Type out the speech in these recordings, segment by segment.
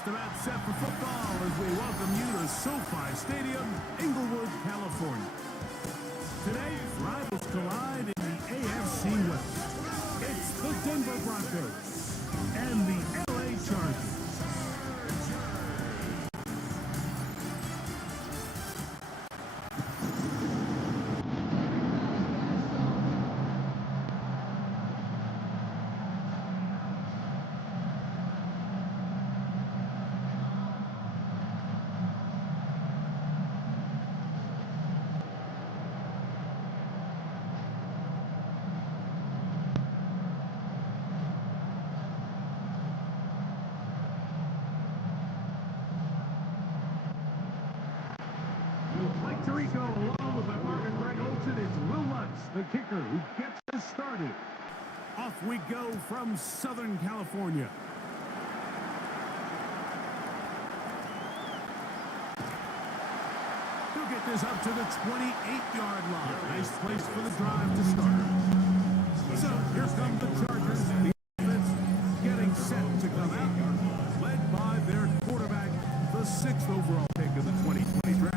just about set for football as we welcome you to SoFi Stadium, Inglewood, California. Today's rivals collide in the AFC West. It's the Denver Broncos and the LA Chargers. Mike Tirico along with my partner Greg Olson. It's Winless, the kicker, who gets us started. Off we go from Southern California. He'll get this up to the 28-yard line. Nice place for the drive to start. So here come the Chargers. The offense getting set to come out, led by their quarterback, the 6th overall pick of the 2020 draft.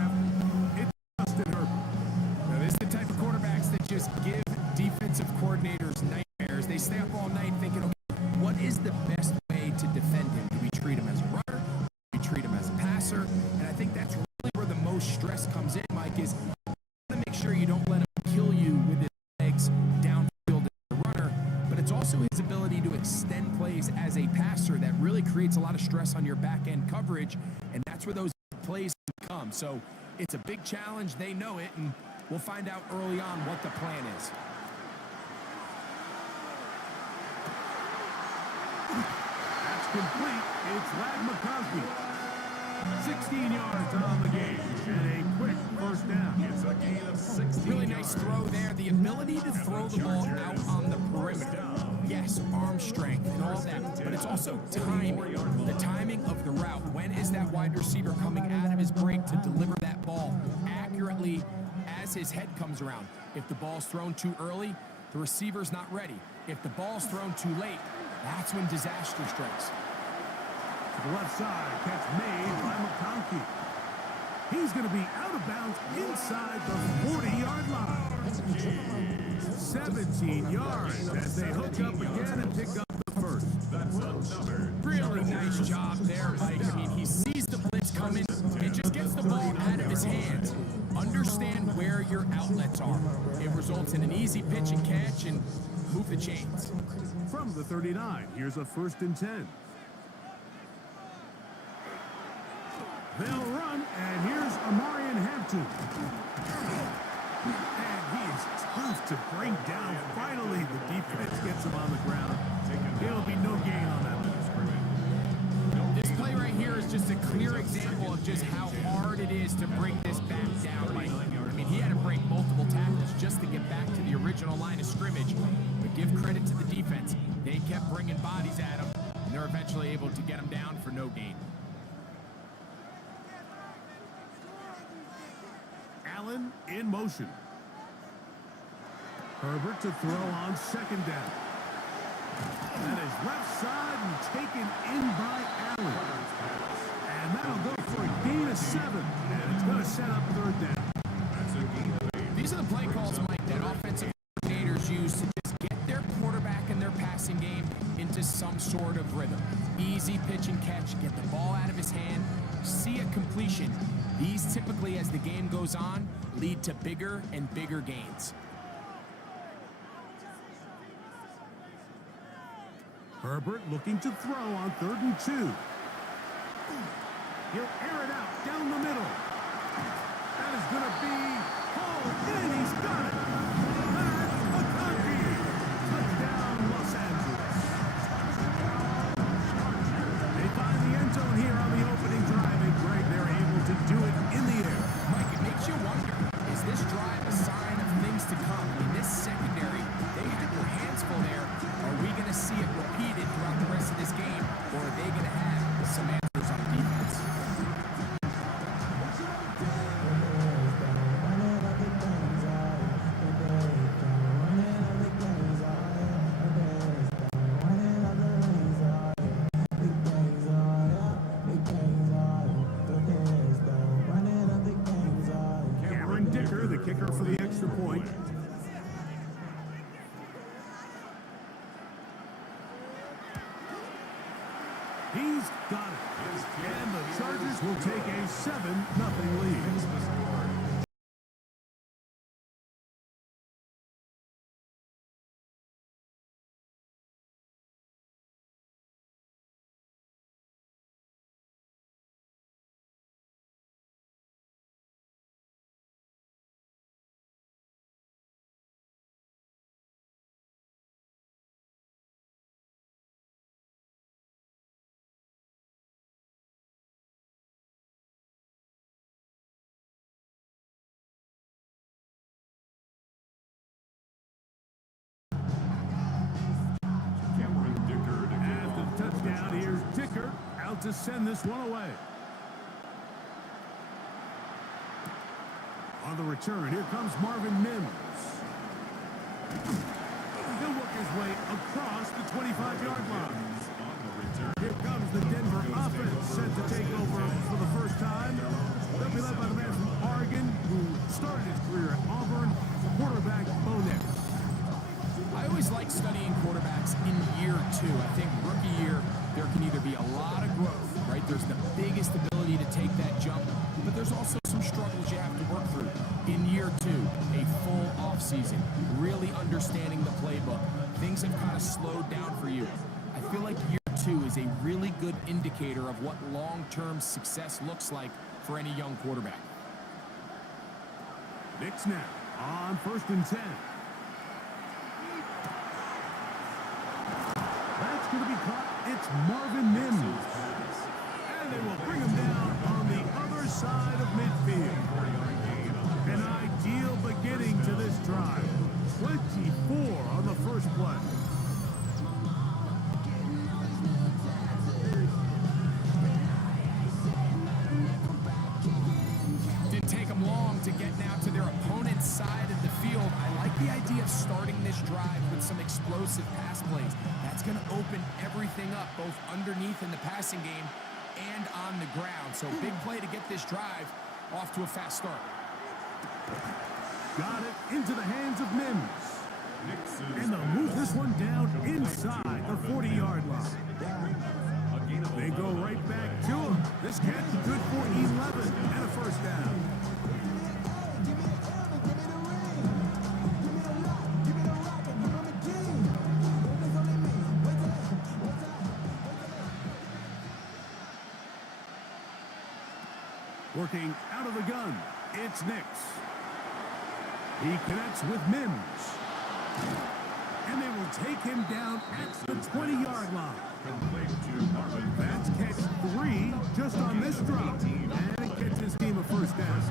Now, this is the type of quarterbacks that just give defensive coordinators nightmares. They stay up all night thinking, okay, what is the best way to defend him? Do we treat him as a runner? Do we treat him as a passer? And I think that's really where the most stress comes in, Mike, is you want to make sure you don't let him kill you with his legs downfield as a runner, but it's also his ability to extend plays as a passer that really creates a lot of stress on your back-end coverage, and that's where those plays come. So it's a big challenge. They know it, and we'll find out early on what the plan is. That's complete. It's McConkey. 16 yards on the game and a quick first down. It's a gain of 16 Really nice throw there. The ability to throw the ball out on the perimeter. Yes, arm strength and all that, but it's also timing. The timing of the route. When is that wide receiver coming out of his break to deliver that ball accurately as his head comes around? If the ball's thrown too early, the receiver's not ready. If the ball's thrown too late, that's when disaster strikes. To the left side, catch made by McConkey. He's going to be out of bounds inside the 40-yard line. 17 yards as they hook up again and pick up the first. Really nice job there, Mike. I mean, he sees the blitz coming and just gets the ball out of his hands. Understand where your outlets are. It results in an easy pitch and catch and move the chains. From the 39, here's a 1st and 10. They'll run, and here's Amarian Hampton. And he is tough to bring down. Finally, the defense gets him on the ground. There'll be no gain on that one. This play right here is just a clear example of just how hard it is to bring this back down, Mike. I mean, he had to break multiple tackles just to get back to the original line of scrimmage. But give credit to the defense. They kept bringing bodies at him, and they're eventually able to get him down for no gain. Allen in motion. Herbert to throw on 2nd down. That is left side and taken in by Allen. And that'll go for a gain of 7. And it's going to set up 3rd down. These are the play calls, Mike, that offensive coordinators use to just get their quarterback and their passing game into some sort of rhythm. Easy pitch and catch, get the ball out of his hand, see a completion. These typically, as the game goes on, lead to bigger and bigger gains. Herbert looking to throw on 3rd and 2. He'll air it out down the middle. That is going to be hauled in. He's got it. That's McConkey. Touchdown, Los Angeles. They find the end zone here on the opening drive, and Greg, they're able to do it in the air. Mike, it makes you wonder, is this drive a sign of things to come? In this secondary, they had their hands full there. Are we going to see it repeated throughout the rest of this game, or are they going to have some answers on defense? extra point. He's got it. And the Chargers will take a 7-0 lead. After the touchdown, here's Dicker out to send this one away. On the return, here comes Marvin Mims. He'll work his way across the 25-yard line. Here comes the Denver offense set to take over for the first time. They'll be led by the man from Oregon who started his career at Auburn, quarterback Bo Nix. I always like studying quarterbacks in year two. I think rookie year, there can either be a lot of growth, right? There's the biggest ability to take that jump, but there's also some struggles you have to work through. In year two, a full offseason, really understanding the playbook. Things have kind of slowed down for you. I feel like year two is a really good indicator of what long-term success looks like for any young quarterback. Nix now on 1st and 10. That's going to be caught. It's Marvin Mims. And they will bring him down on the other side of midfield. An ideal beginning to this drive. 24 on the first play. Didn't take them long to get now to their opponent's side of the field. I like the idea of starting this drive with some explosive pass plays. That's going to open everything up, both underneath in the passing game and on the ground. So big play to get this drive off to a fast start. Got it into the hands of Mims. And they'll move this one down inside the 40-yard line. They go right back to him. This catch is good for 11 and a first down. Working out of the gun, it's Nix. He connects with Mims. And they will take him down at the 20-yard line. That's catch 3 just on this drop. And it gets his team a first down.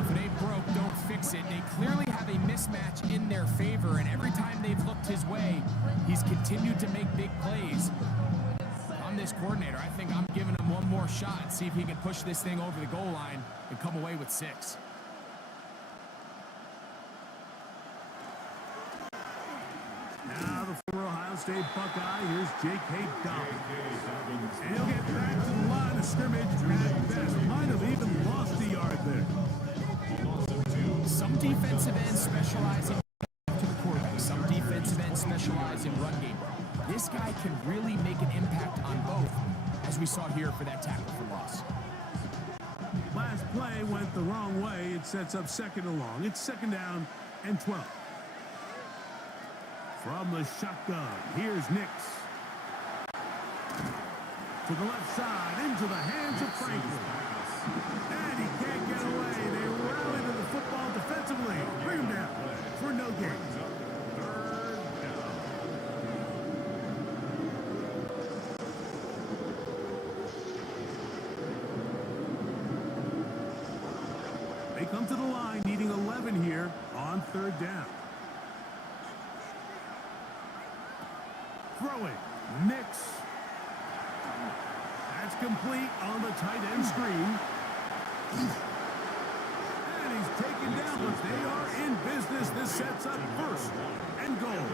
If it ain't broke, don't fix it. They clearly have a mismatch in their favor, and every time they've looked his way, he's continued to make big plays. I'm this coordinator. I think I'm giving him one more shot, see if he can push this thing over the goal line and come away with 6. Now the former Ohio State Buckeye, here's J.K. Dobbins. And he'll get back to the line of scrimmage at best. Might have even lost a yard there. Some defensive ends specialize in to the quarterback. Some defensive ends specialize in run game. This guy can really make an impact on both, as we saw here for that tackle for loss. Last play went the wrong way. It sets up second and long. It's second down and 12. From the shotgun, here's Nix. To the left side, into the hands of Franklin. And he can't get away. They rally to the football defensively. Bring him down for no gain. Third down. They come to the line, needing 11 here on third down. Throwing, Nix. That's complete on the tight end screen. And he's taken down, but they are in business. This sets up first and goal.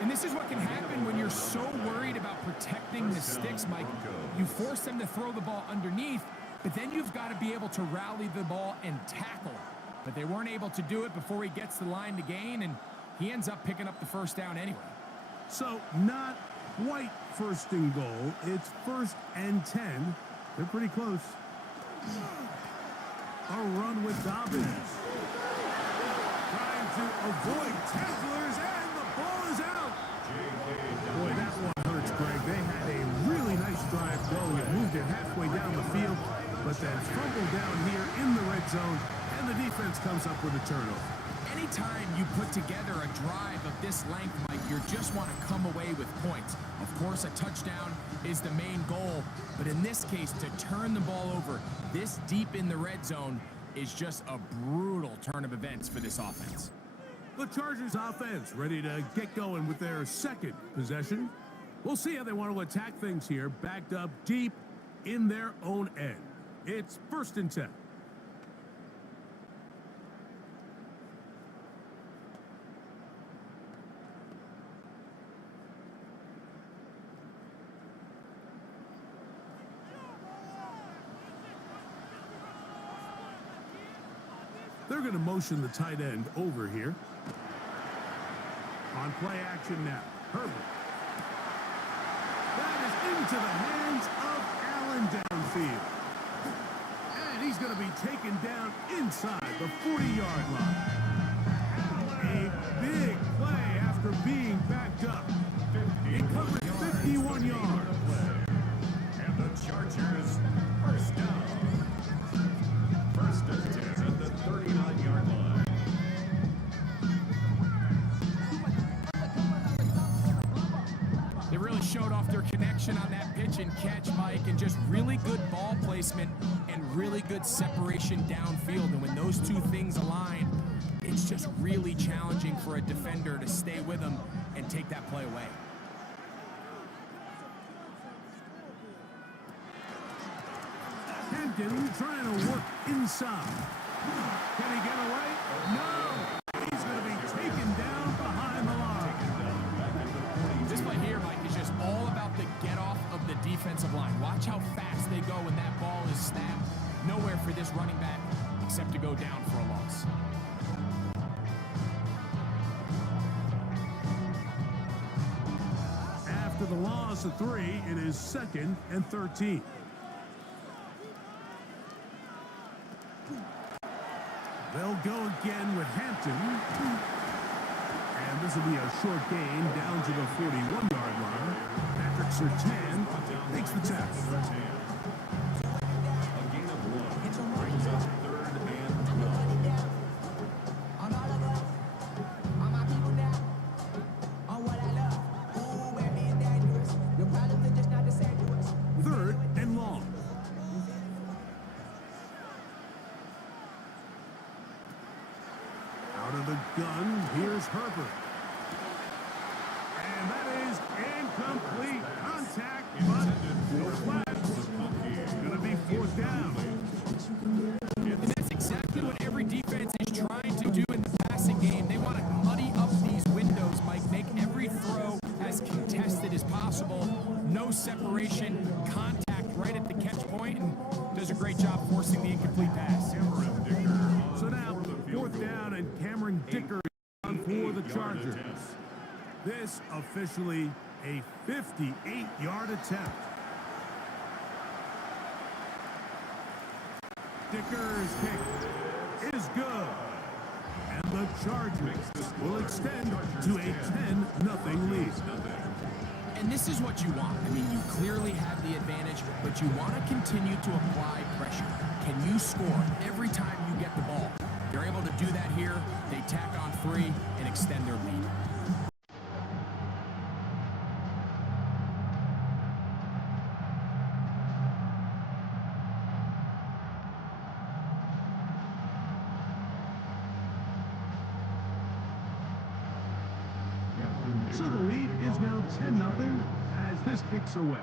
And this is what can happen when you're so worried about protecting the sticks, Mike. You force them to throw the ball underneath, but then you've got to be able to rally the ball and tackle. but they weren't able to do it before he gets the line to gain, and he ends up picking up the first down anyway. So not quite first and goal. It's 1st and 10. They're pretty close. A run with Dobbins. Trying to avoid tacklers, and the ball is out. Boy, that one hurts, Greg. They had a really nice drive going. It moved it halfway down the field, but then fumbled down here in the red zone, and the defense comes up with a turnover. Anytime you put together a drive of this length, Mike, you just want to come away with points. Of course, a touchdown is the main goal, but in this case, to turn the ball over this deep in the red zone is just a brutal turn of events for this offense. The Chargers offense ready to get going with their second possession. We'll see how they want to attack things here, backed up deep in their own end. It's 1st and 10. They're going to motion the tight end over here. On play action now, Herbert. That is into the hands of Allen downfield. And he's going to be taken down inside the 40-yard line. A big play after being backed up. He covers 51 yards. And the Chargers first down. 1st and 10 at the 39-yard line. They really showed off their connection on that pitch and catch, Mike, and just really good ball placement and really good separation downfield. And when those two things align, it's just really challenging for a defender to stay with them and take that play away. Hampton trying to work inside. Can he get away? No! He's going to be taken down behind the line. This play here, Mike, is just all about the get-off of the defensive line. Watch how fast they go when that ball is snapped. Nowhere for this running back except to go down for a loss. After the loss of 3, it is 2nd and 13. They'll go again with Hampton. And this will be a short gain down to the 41-yard line. Patrick Surtain makes the tackle. A gain of 1 brings up 3rd and 12. Third and long. Out of the gun, here's Herbert. And that is incomplete contact, but no flags. It's going to be 4th down. And that's exactly what every defense is trying to do in the passing game. They want to muddy up these windows, Mike, make every throw as contested as possible. No separation, contact right at the catch point, and does a great job forcing the incomplete pass. So now, 4th down, and Cameron Dicker on for the Chargers. This officially a 58-yard attempt. Dicker's kick is good. And the Chargers will extend to a 10-0 lead. And this is what you want. I mean, you clearly have the advantage, but you want to continue to apply pressure. Can you score every time you get the ball? They're able to do that here. They tack on 3 and extend their lead. So the lead is now 10-0 as this kicks away.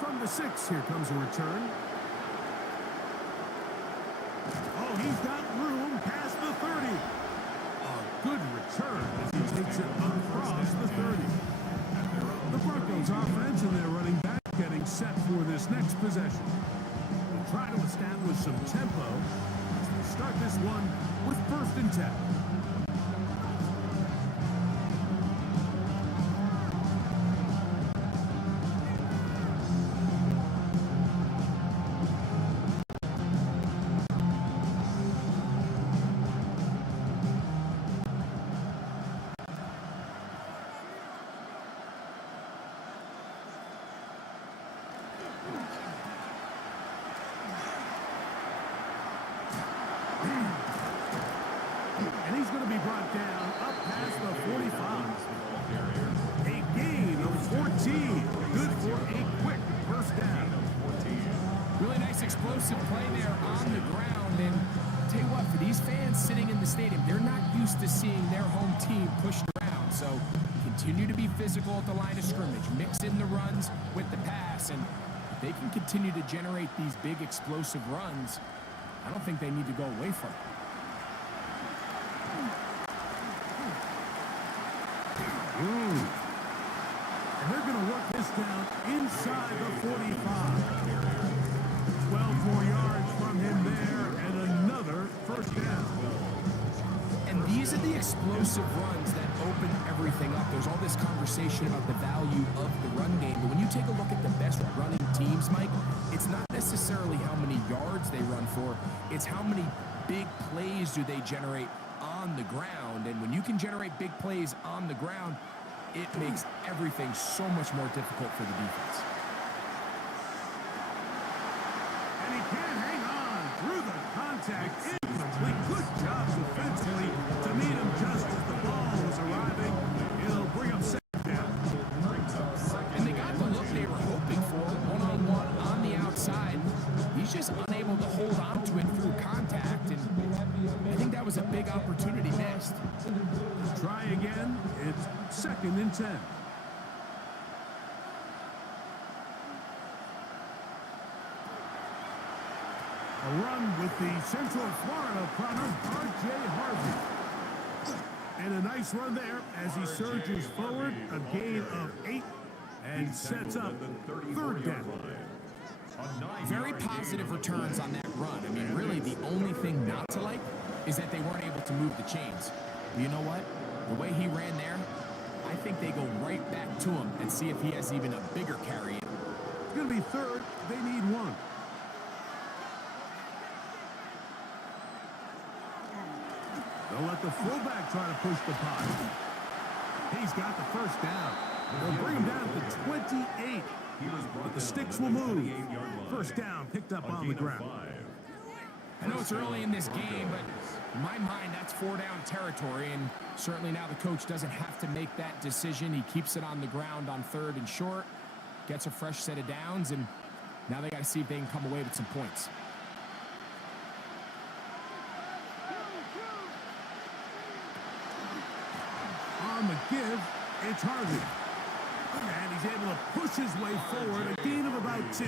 From the 6, here comes a return. Oh, he's got room past the 30. A good return as he takes it across the 30. The Broncos offense and their running back getting set for this next possession. The try to establish some tempo. Start this one with 1st and 10. And he's going to be brought down up past the 45. A gain of 14. Good for a quick 1st down. Really nice explosive play there on the ground. And I'll tell you what, for these fans sitting in the stadium, they're not used to seeing their home team pushed around. So continue to be physical at the line of scrimmage. Mix in the runs with the pass. And if they can continue to generate these big explosive runs, I don't think they need to go away from it. And they're going to work this down inside the 45. 12 more yards from him there, and another 1st down. And these are the explosive runs that open everything up. There's all this conversation about the value of the run game, but when you take a look at the best running teams, Mike, it's not necessarily how many yards they run for, it's how many big plays do they generate on the ground. And when you can generate big plays on the ground, it makes everything so much more difficult for the defense. And he can't hang on through the contact. Incomplete. Good job defensively to meet him just as the ball was arriving. It'll bring up 2nd down. And they got the look they were hoping for, one-on-one on the outside. He's just unable to hold on to it through contact, and I think that was a big opportunity missed. Try again. It's 2nd and 10. A run with the Central Florida product, R.J. Harvey. And a nice run there as he surges forward. A gain of 8 and sets up 3rd down. Very positive returns on that run. I mean, really, the only thing not to like is that they weren't able to move the chains. But you know what? The way he ran there, I think they go right back to him and see if he has even a bigger carry in him. It's going to be 3rd. They need 1. They'll let the fullback try to push the pot. He's got the 1st down. They'll bring him down to 28. But the sticks will move. 1st down picked up on the ground. I know it's early in this game, but in my mind, that's 4-down territory, and certainly now the coach doesn't have to make that decision. He keeps it on the ground on 3rd and short, gets a fresh set of downs, and now they got to see if they can come away with some points. On the give, it's Harvey. And he's able to push his way forward. A gain of about 2.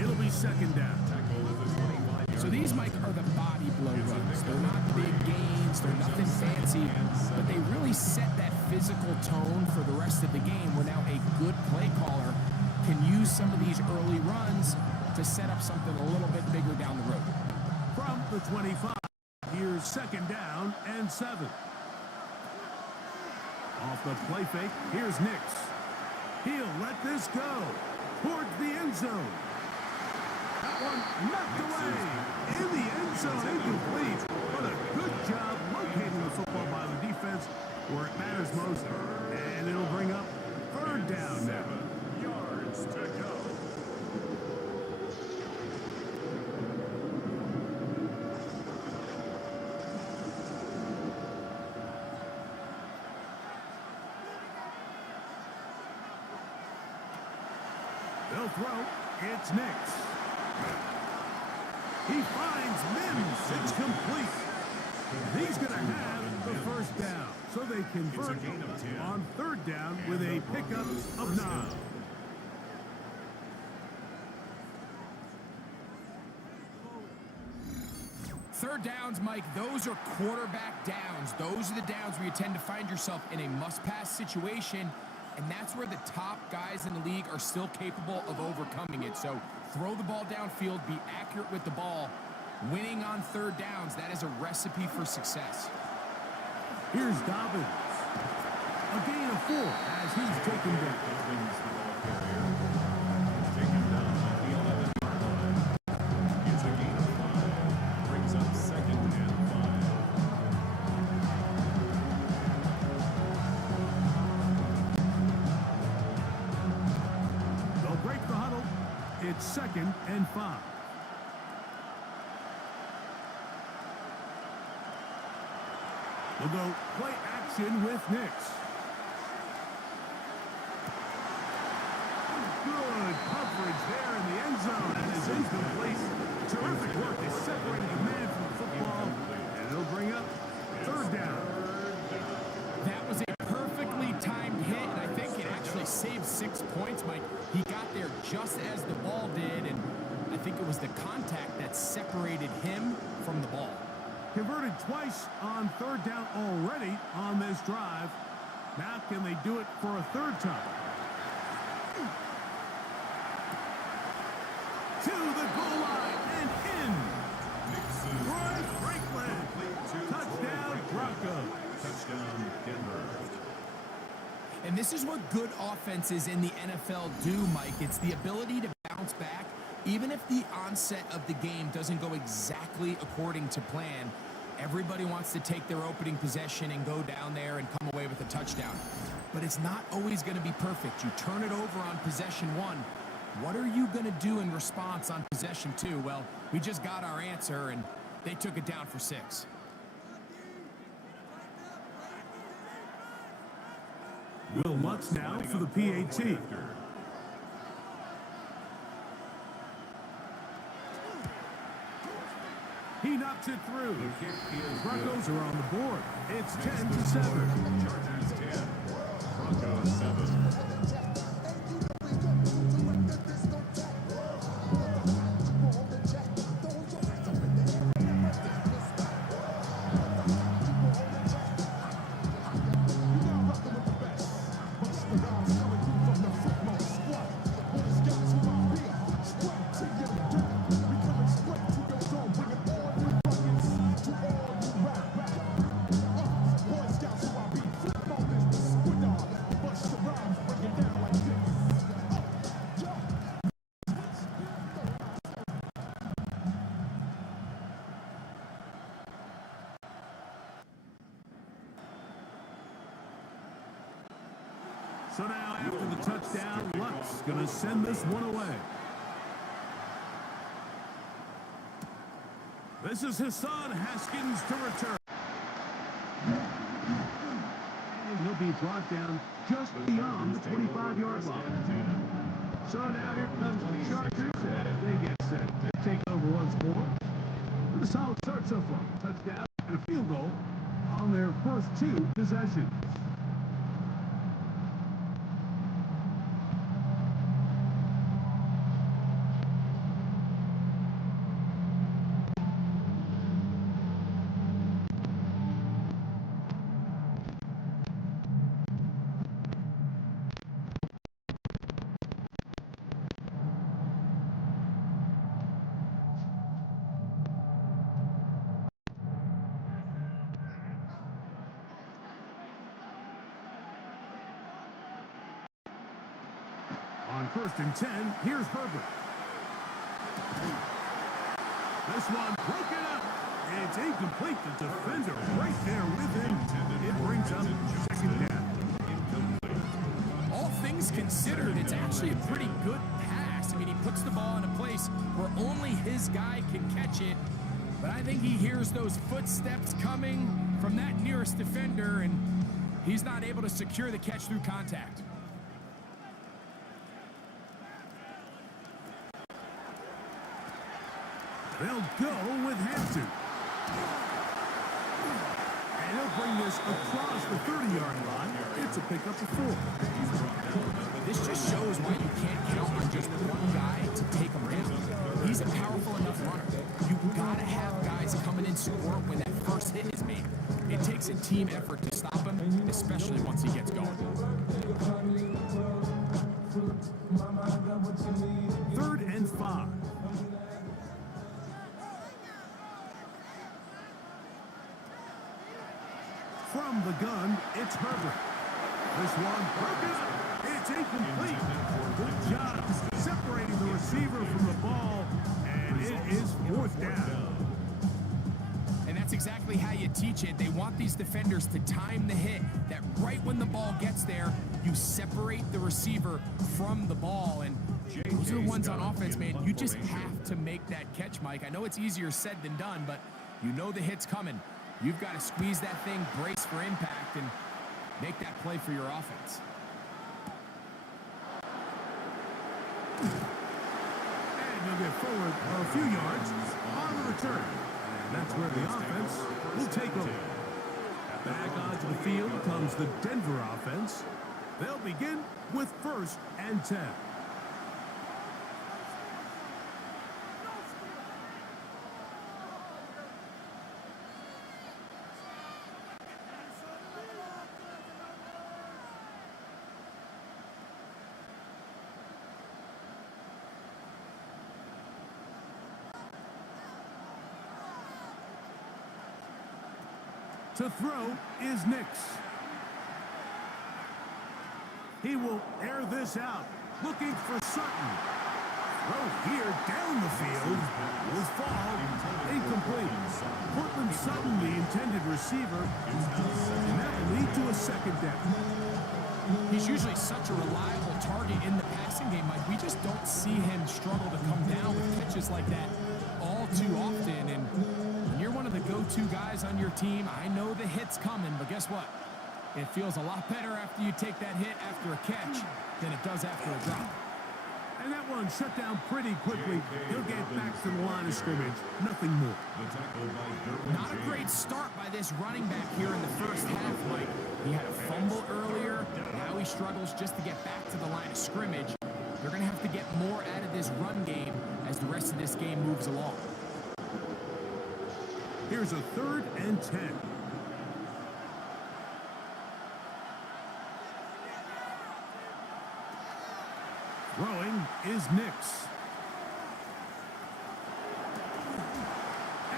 It'll be 2nd down. So these, Mike, are the body blow runs. They're not big gains. They're nothing fancy. But they really set that physical tone for the rest of the game where now a good play caller can use some of these early runs to set up something a little bit bigger down the road. From the 25, here's 2nd down and 7. Off the play fake, here's Nix. He'll let this go towards the end zone. That one knocked away in the end zone, incomplete. But a good job locating the football by the defense where it matters most. And it'll bring up 3rd down now. 7 yards to go. They'll throw. It's Nix. He finds Mims. It's complete. He's going to have the 1st down. So they convert on 3rd down with a pickup of 9. Third downs, Mike, those are quarterback downs. Those are the downs where you tend to find yourself in a must-pass situation. And that's where the top guys in the league are still capable of overcoming it. So throw the ball downfield, be accurate with the ball. Winning on third downs, that is a recipe for success. Here's Dobbins. A gain of 4 as he's taken down. Dobbins, the ball carrier. Taken down at the 11-yard line. It's a gain of 5. Brings up 2nd and 5. They'll break the huddle. It's 2nd and 5. We'll go play action with Nix. Good coverage there in the end zone, and is incomplete. Terrific work. They separated the man from the football, and it'll bring up 3rd down. That was a perfectly timed hit, and I think it actually saved 6 points, Mike. He got there just as the ball did, and I think it was the contact that separated him from the ball. Converted twice on 3rd down already on this drive. Now can they do it for a 3rd time? To the goal line and in. Roy Franklin. Touchdown Broncos. Touchdown, Denver. And this is what good offenses in the NFL do, Mike. It's the ability to bounce back, even if the onset of the game doesn't go exactly according to plan. Everybody wants to take their opening possession and go down there and come away with a touchdown. But it's not always going to be perfect. You turn it over on possession 1. What are you going to do in response on possession 2? Well, we just got our answer, and they took it down for 6. Will Lutz now for the PAT. He knocks it through. The kick is Broncos are on the board. It's 10-7. Chargers 10. Broncos 7. So now, after the touchdown, Lutz going to send this one away. This is Hassan Haskins to return. And he'll be brought down just beyond the 25-yard line. So now here comes the Chargers as they get set to take over once more. With a solid start so far. Touchdown and a field goal on their first 2 possessions. On 1st and 10, here's Herbert. This one broken up. It's incomplete. The defender right there with him. It brings up 2nd down. All things considered, it's actually a pretty good pass. I mean, he puts the ball in a place where only his guy can catch it. But I think he hears those footsteps coming from that nearest defender, and he's not able to secure the catch through contact. They'll go with Hampton. And he'll bring this across the 30-yard line. It's a pickup of 4. This just shows why you can't count on just one guy to take him down. He's a powerful enough runner. You've got to have guys coming in support when that first hit is made. It takes a team effort to stop him, especially once he gets going. From the gun, it's Herbert. This one broken up. It's incomplete. Good job separating the receiver from the ball, and it is fourth down. And that's exactly how you teach it. They want these defenders to time the hit, that right when the ball gets there, you separate the receiver from the ball. And those are the ones on offense, man. You just have to make that catch, Mike. I know it's easier said than done, but you know the hit's coming. You've got to squeeze that thing, brace for impact, and make that play for your offense. And he'll get forward a few yards on the return. And that's where the offense will take over. Back onto the field comes the Denver offense. They'll begin with 1st and 10. To throw is Nix. He will air this out, looking for Sutton. Throw here down the field will fall incomplete. Portland Sutton, the intended receiver, and that will lead to a second down. He's usually such a reliable target in the passing game, Mike. We just don't see him struggle to come down with catches like that all too often. And when you're one of the go-to guys on your team, I know the hit's coming, but guess what? It feels a lot better after you take that hit after a catch than it does after a drop. And that one shut down pretty quickly. He'll get back to the line of scrimmage. Nothing more. Not a great start by this running back here in the first half, Mike. He had a fumble earlier. Now he struggles just to get back to the line of scrimmage. They're going to have to get more out of this run game as the rest of this game moves along. Here's a 3rd and 10. Throwing is Nix.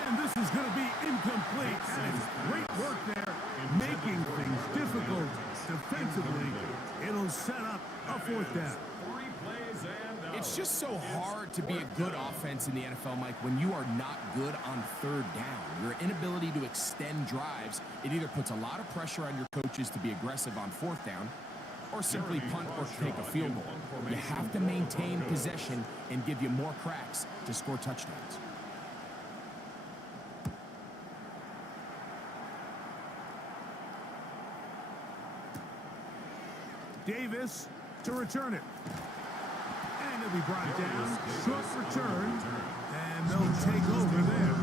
And this is going to be incomplete. And it's great work there, making things difficult defensively. It'll set up a 4th down. It's just so hard to be a good offense in the NFL, Mike, when you are not good on 3rd down. Your inability to extend drives, it either puts a lot of pressure on your coaches to be aggressive on 4th down, or simply punt or take a field goal. You have to maintain possession and give you more cracks to score touchdowns. Davis to return it. And it'll be brought down. Short return. And they'll take over there.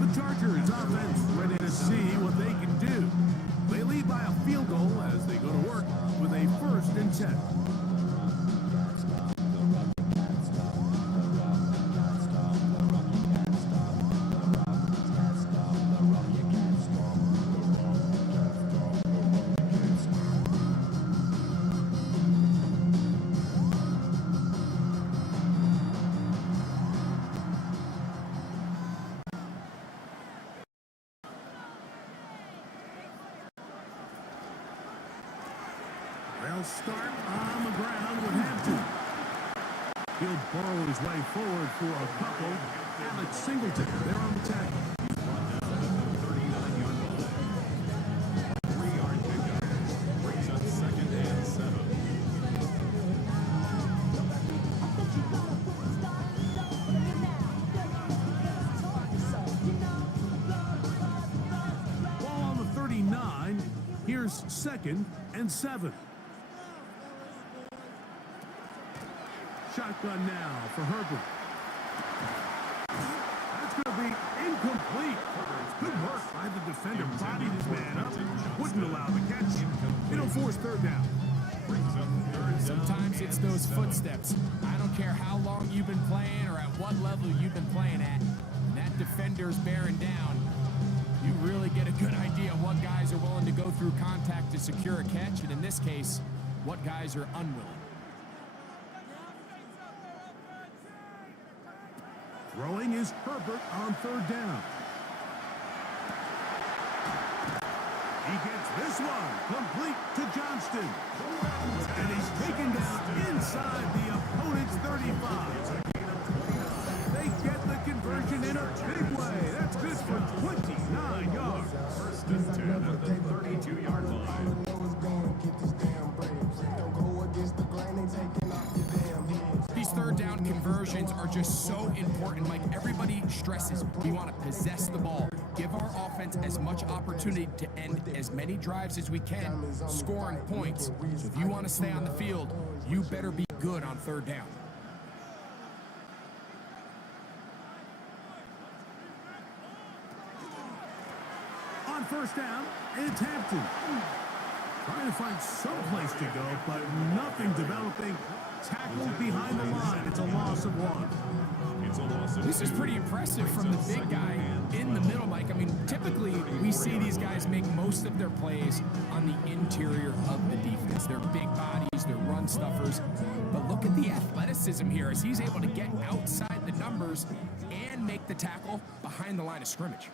The Chargers offense ready to see what they can do. They lead by a field goal as they go to work with a 1st and 10. They'll start on the ground with Hampton. He'll burrow his way forward for a couple. Alex Singleton, they're on the tackle. Ball on the 39. Here's 2nd and 7. Shotgun now for Herbert. That's going to be incomplete. Good work by the defender. Bodied his man up. Wouldn't allow the catch. It'll force 3rd down. Sometimes it's those footsteps. I don't care how long you've been playing or at what level you've been playing at. When that defender's bearing down, you really get a good idea of what guys are willing to go through contact to secure a catch, and in this case, what guys are unwilling. Throwing is Herbert on 3rd down. He gets this one complete to Johnston. And he's taken down inside the opponent's 35. They get the conversion in a big way. That's good for 29 yards. First and 10 at the 32-yard line. These third down conversions are just so important. Like everybody stresses, we want to possess the ball, give our offense as much opportunity to end as many drives as we can, scoring points. So if you want to stay on the field, you better be good on third down. On first down, it's Hampton. Trying to find some place to go, but nothing developing. Tackled behind the line. It's a loss of one. It's a loss of This is pretty impressive from the big guy in the middle, Mike. I mean, typically we see these guys make most of their plays on the interior of the defense. They're big bodies, they're run stuffers. But look at the athleticism here as he's able to get outside the numbers and make the tackle behind the line of scrimmage.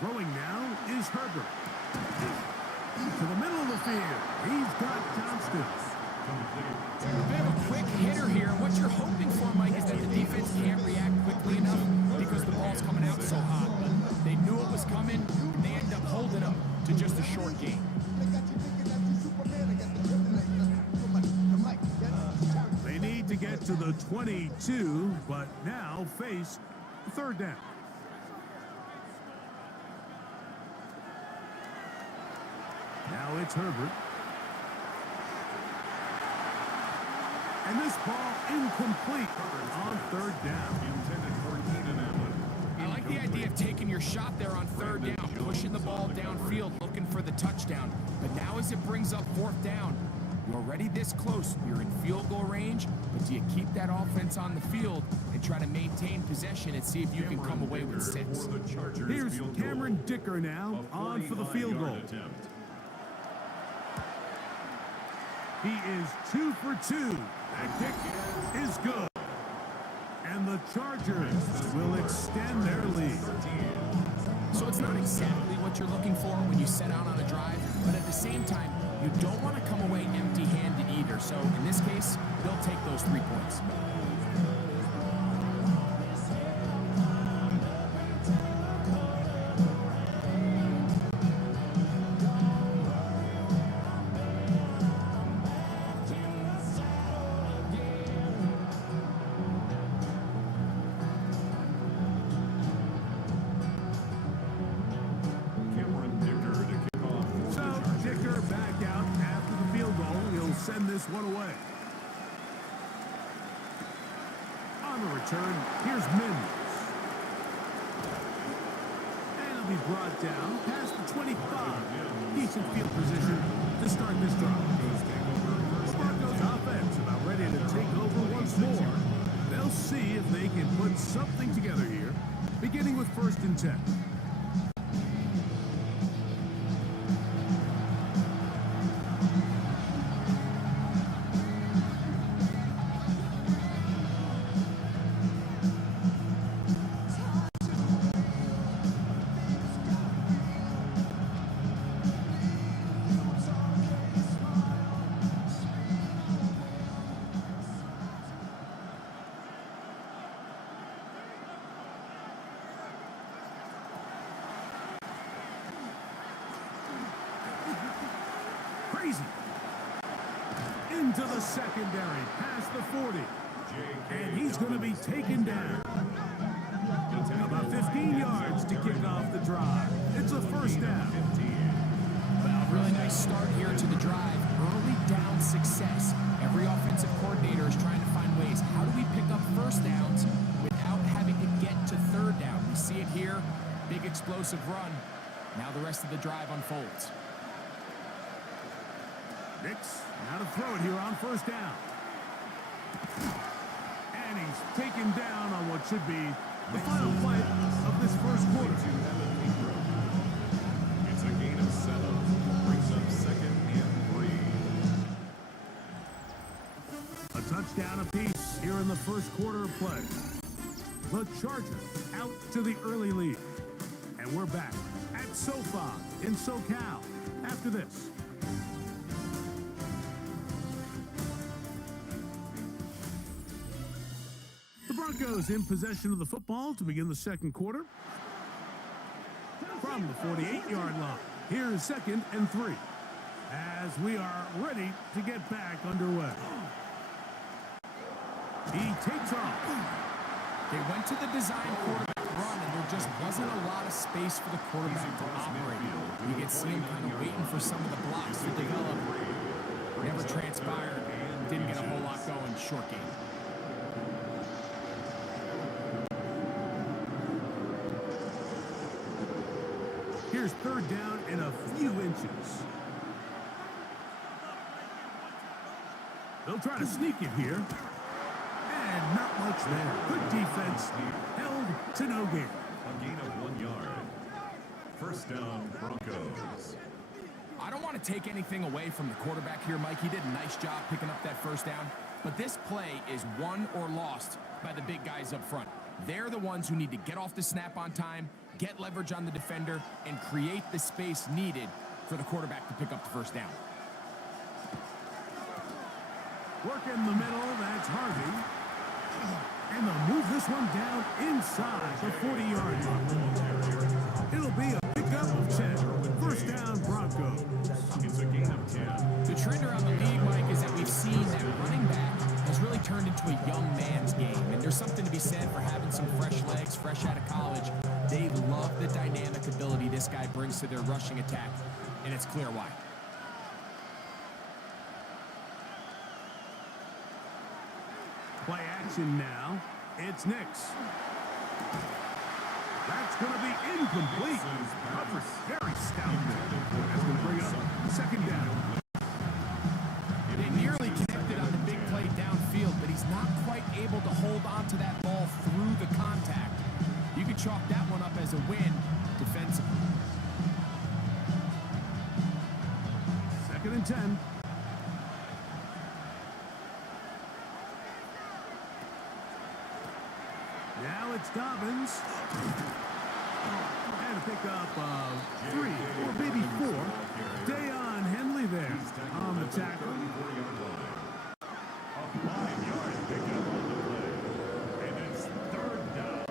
Throwing now is Herbert. To the middle of the field. He's got Johnston. A bit of a quick hitter here. What you're hoping for, Mike, is that the defense can't react quickly enough because the ball's coming out so hot. They knew it was coming, and they end up holding them to just a short gain. They need to get to the 22, but now face third down. Now it's Herbert. And this ball incomplete on third down. intended for Keenan Allen. I like the idea of taking your shot there on third down, pushing the ball downfield, looking for the touchdown. But now as it brings up fourth down, you're already this close. You're in field goal range, but do you keep that offense on the field and try to maintain possession and see if you can come away with 6? For the Chargers Here's field goal. Cameron Dicker now on for the field goal. 49-yard attempt. He is 2 for 2. That kick is good. And the Chargers will extend their lead. So it's not exactly what you're looking for when you set out on a drive, but at the same time, you don't want to come away empty-handed either. So in this case, they'll take those 3 points. Cameron Dicker to kick off for the So Chargers. Dicker back out after the field goal. He'll send this one away. On the return, here's Mims. And he'll be brought down past the 25. Decent field position to start this drive. The Broncos offense about ready to take over once more. They'll see if they can put something together here, beginning with first and 10. Crazy. Into the secondary, past the 40. And he's going to be taken down. About 15 yards to kick off the drive. It's a first down. Well, really nice start here to the drive. Early down success. Every offensive coordinator is trying to find ways. How do we pick up first downs without having to get to third down? We see it here. Big explosive run. Now the rest of the drive unfolds. Nix, now to throw it here on first down. And he's taken down on what should be the final play of this first quarter. It's a gain of 7. Brings up second and 3. A touchdown apiece here in the first quarter of play. The Chargers out to the early lead. And And we're back at SoFi in SoCal after this. The Broncos in possession of the football to begin the second quarter. From the 48-yard line, here's 2nd and 3 as we are ready to get back underway. He takes off. They went to the design quarterback run, and there just wasn't a lot of space for the quarterback to operate. You could see him kind of waiting for some of the blocks to develop. Never transpired. Didn't get a whole lot going. Short game. Here's 3rd down and a few inches. They'll try to sneak it here. And not much there. Good defense. Held to no gain. A gain of 1 yard. First down, Broncos. I don't want to take anything away from the quarterback here, Mike. He did a nice job picking up that first down. But this play is won or lost by the big guys up front. They're the ones who need to get off the snap on time, get leverage on the defender, and create the space needed for the quarterback to pick up the first down. Work in the middle, that's Harvey. And they'll move this one down inside the 40-yard line. It'll be a pickup of 10. First down, Broncos. It's a gain of 10. The trend around the league, Mike, is that we've seen that running back has really turned into a young man's game. And there's something to be said for having some fresh legs, fresh out of college. They love the dynamic ability this guy brings to their rushing attack, and it's clear why. Play action now. It's Nix. That's going to be incomplete. Covers very stout there. That's going to bring up 2nd down. They nearly connected on the big play downfield, but he's not quite able to hold on to that ball through the contact. You can chalk that one up as a win defensively. 2nd and 10. Now it's Dobbins. And a pickup of 3 or maybe 4. Dayon Henley there on the tackle. A 5-yard pickup on the play. And it's 3rd down.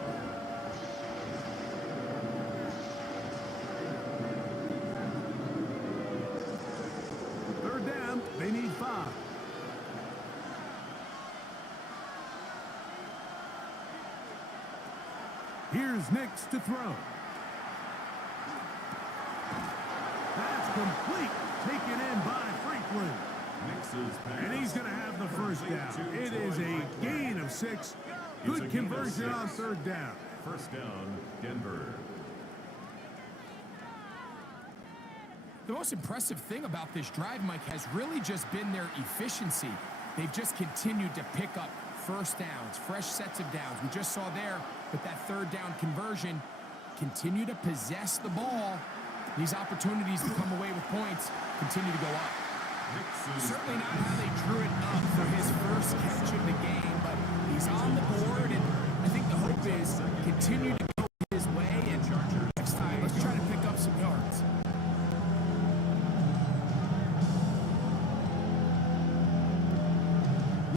Third down, they need 5. Here's Nix to throw. That's complete. Taken in by Franklin. And he's going to have the first down. It is a gain of 6. Good conversion on 3rd down. First down, Denver. The most impressive thing about this drive, Mike, has really just been their efficiency. They've just continued to pick up first downs, fresh sets of downs. We just saw there with that 3rd down conversion, continue to possess the ball. These opportunities to come away with points continue to go up. Certainly not how they drew it up for his first catch of the game, but he's on the board, and I think the hope is continue to go his way, and next time, let's try to pick up some yards.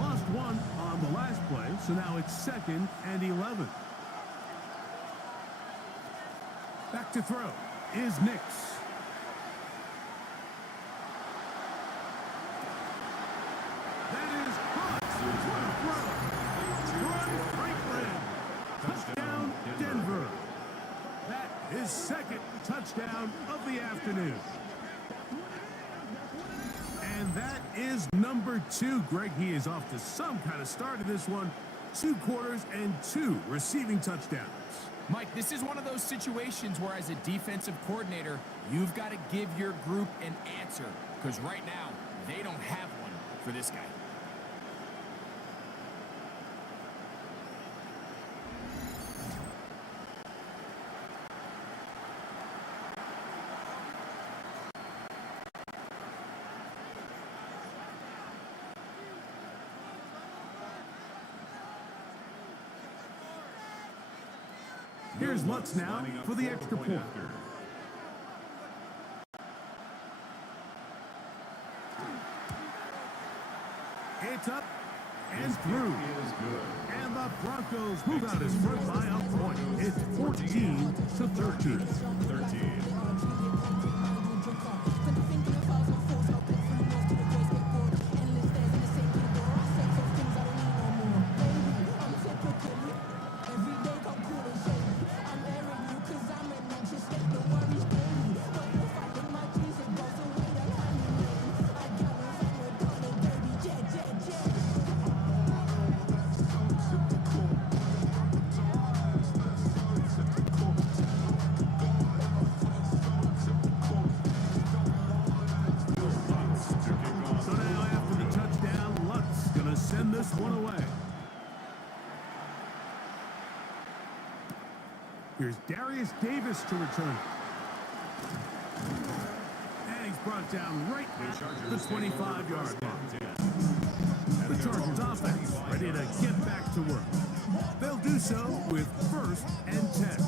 Lost 1 on the last play, so now it's 2nd and 11. Back to throw is Nix. That is caught. Run Franklin. Touchdown, Denver. That is 2nd touchdown of the afternoon. And that is number 2. Greg, he is off to some kind of start in this one. 2 quarters and 2 receiving touchdowns. Mike, this is one of those situations where as a defensive coordinator, you've got to give your group an answer, because right now, they don't have one for this guy. Here's Lutz now for the extra point. It's up and through. And the Broncos move out his front by a point. It's 14-13. So now after the touchdown, Lutz gonna send this one away. Here's Darius Davis to return. And he's brought down right at the 25-yard line. The Chargers offense ready to get back to work. They'll do so with 1st and 10.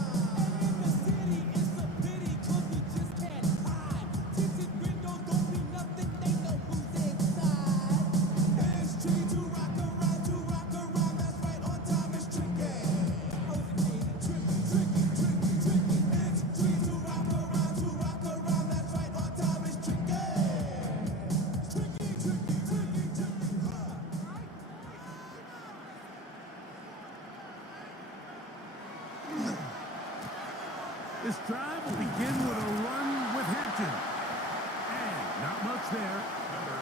This drive will begin with a run with Hampton. And not much there.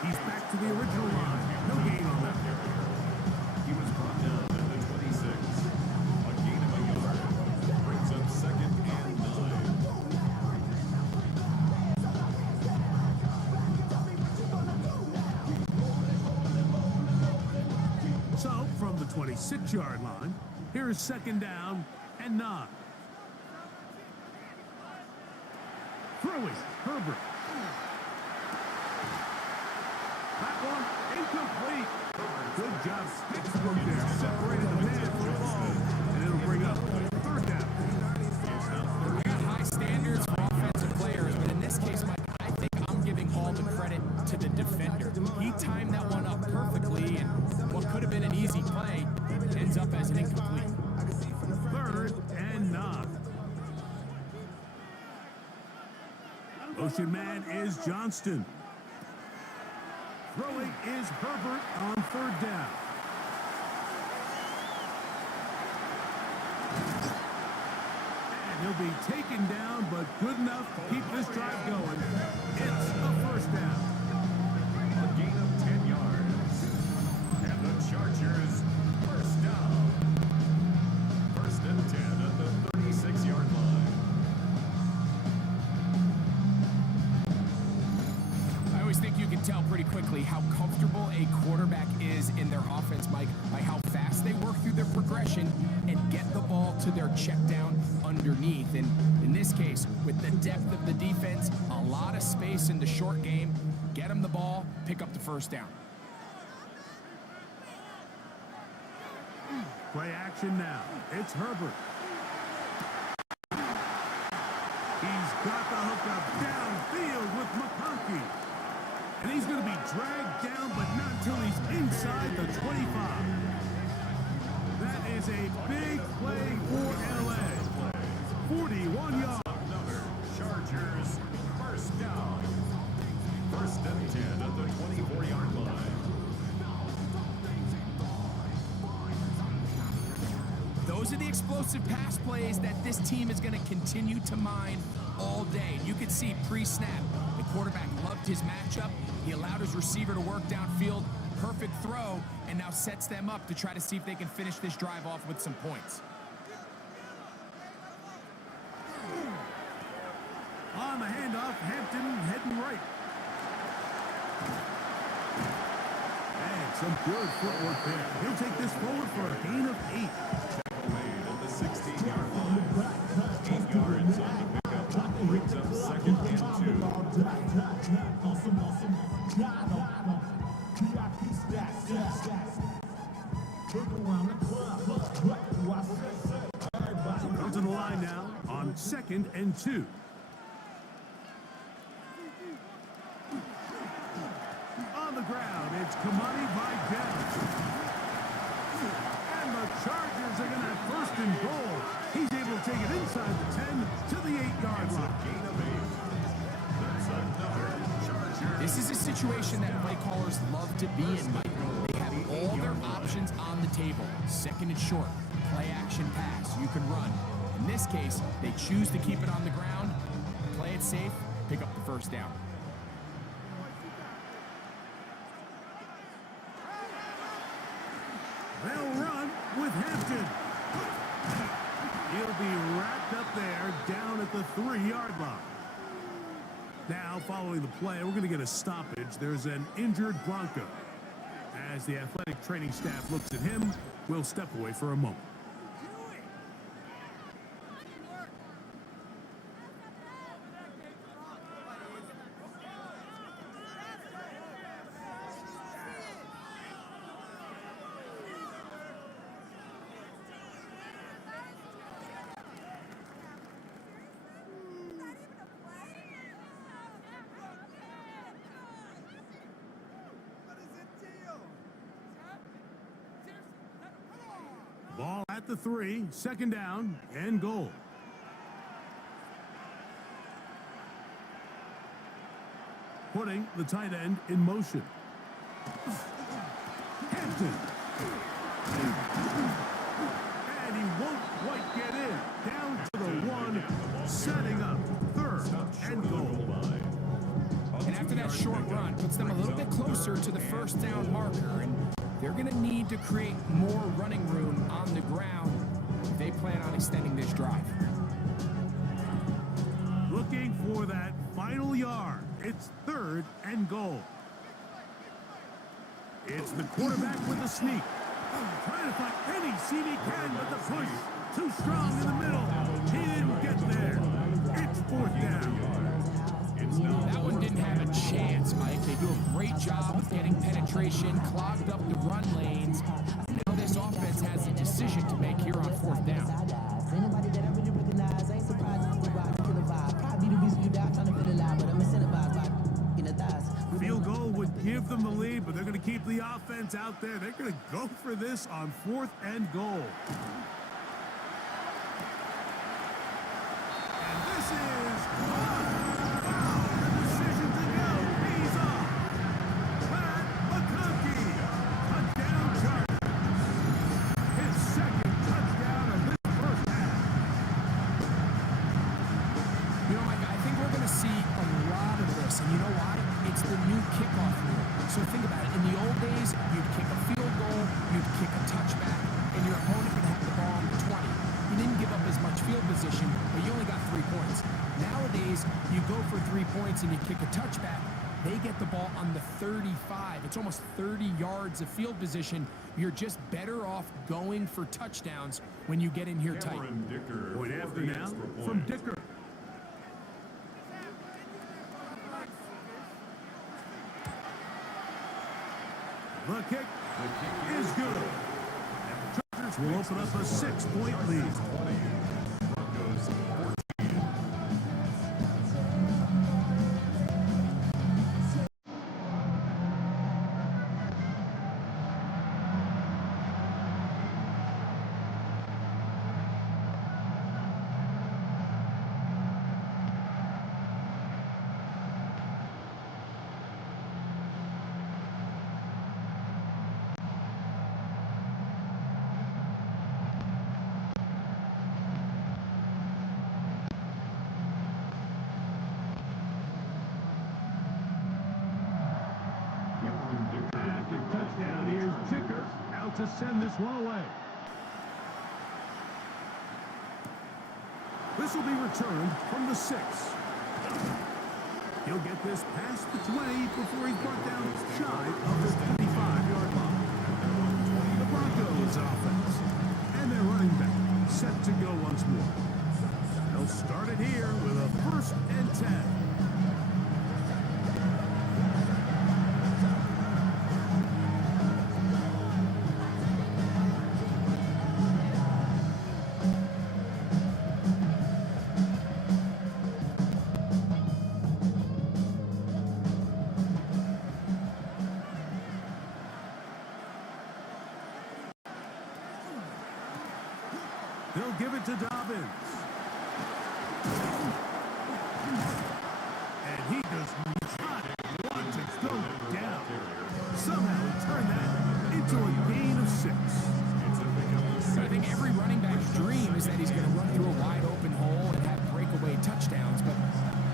He's back to the original line. No gain on that. He was brought down at the 26. A gain of a yard. Brings up 2nd and 9. So, from the 26-yard line, here is 2nd down and 9. Throwing, Herbert. That one incomplete. Good job. Pittsburgh there. Separated the man from the ball. And it'll bring up 3rd down. We got high standards for offensive players, but in this case, Mike, I think I'm giving all the credit to the defender. He timed that one up perfectly, and what could have been an easy play ends up as an incomplete. 3rd and 9. Motion man is Johnston. Throwing is Herbert on 3rd down. And he'll be taken down, but good enough to keep this drive going. It's a 1st down. A gain of 10 yards. And the Chargers 1st down. 1st and 10 at the 36-yard line. I always think you can tell pretty quickly how comfortable a quarterback is in their offense, Mike, by how fast they work through their progression and get the ball to their check down underneath. And in this case, with the depth of the defense, a lot of space in the short game, get them the ball, pick up the 1st down. Play action now. It's Herbert. He's got the hookup downfield with McConkey. And he's going to be dragged down, but not until he's inside the 25. That is a big play for LA. 41 yards. Chargers 1st down. 1st and 10 at the 24-yard line. Those are the explosive pass plays that this team is going to continue to mine all day. You could see pre-snap, the quarterback loved his matchup. He allowed his receiver to work downfield, perfect throw, and now sets them up to try to see if they can finish this drive off with some points. On the handoff, Hampton heading right. And some good footwork there. He'll take this forward for a gain of 8. Made at the 16-yard line. 8 yards on the pickup. Brings up 2nd and 2. Comes to the line now. 2nd and 2. On the ground, it's Kamani by Dell. And the Chargers are going to have 1st and goal. He's able to take it inside the 10 to the 8-yard line. Gain of 8. That's another Charger. This is a situation that play callers love to be in, Mike. They have all their options on the table. 2nd and short, play action pass, you can run. In this case, they choose to keep it on the ground, play it safe, pick up the 1st down. They'll run with Hampton. He'll be wrapped up there down at the 3-yard line. Now, following the play, we're going to get a stoppage. There's an injured Bronco. As the athletic training staff looks at him, we'll step away for a moment. Ball at the 3, 2nd down and goal. Putting the tight end in motion. Hampton. And he won't quite get in. Down to the 1, setting up 3rd and goal. And after that short run, puts them a little bit closer to the 1st down marker, and they're going to need to create more running room on the ground if they plan on extending this drive. Looking for that final yard. It's 3rd and goal. It's the quarterback with the sneak. Trying to find any seat he can, but the push too strong in the middle. He didn't get there. It's 4th down. That one didn't have a chance, Mike. They do a great job of getting penetration, clogged up the run lanes. Now this offense has a decision to make here on 4th down. Field goal would give them the lead, but they're going to keep the offense out there. They're going to go for this on 4th and goal. And this is the decision to go. He's off. Pat McConkey, touchdown Chargers. His 2nd touchdown of this 1st half. You know, Mike, I think we're going to see a lot of this, and you know why? It's the new kickoff rule. So think about it. In the old days, you'd kick a field goal, you'd kick a touchback, and your opponent would have the ball on the 20. You didn't give up as much field position, but you only got 3 points. Nowadays, you go for 3 points and you kick a touchback. They get the ball on the 35. It's almost 30 yards of field position. You're just better off going for touchdowns when you get in here tight. Point after now from Dicker. The kick is good. And the Chargers will open up a 6-point lead. Touchdown, here's Dicker out to send this one away. This will be returned from the 6. He'll get this past the 20 before he's brought down shy of the 25-yard line. The Broncos offense and their running back set to go once more. They'll start it here with a 1st and 10. He'll give it to Dobbins. And he does not want to go down. Somehow he turned that into a gain of 6. So I think every running back's dream is that he's going to run through a wide open hole and have breakaway touchdowns, but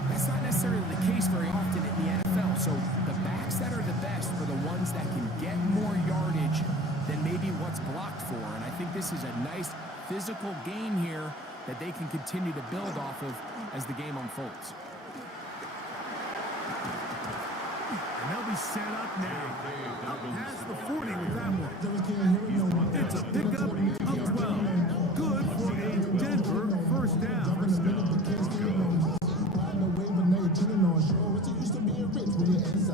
that's not necessarily the case very often in the NFL. So the backs that are the best are the ones that can get more yardage than maybe what's blocked for. And I think this is a nice physical game here that they can continue to build off of as the game unfolds. And they'll be set up now. Up past the 40 with that one. It's a pickup of 12. Good for a Denver first down.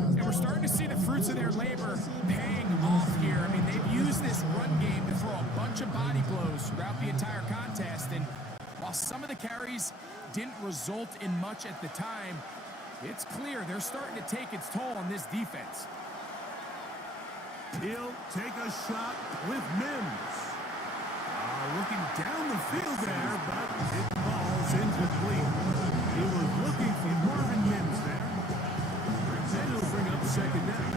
And we're starting to see the fruits of their labor paying off here. I mean, they've used this run game to throw a bunch of body blows throughout the entire contest. And while some of the carries didn't result in much at the time, it's clear they're starting to take its toll on this defense. He'll take a shot with Mims. Looking down the field there, but it falls incomplete. He was looking for Marvin Mims there. Then he'll bring up second down.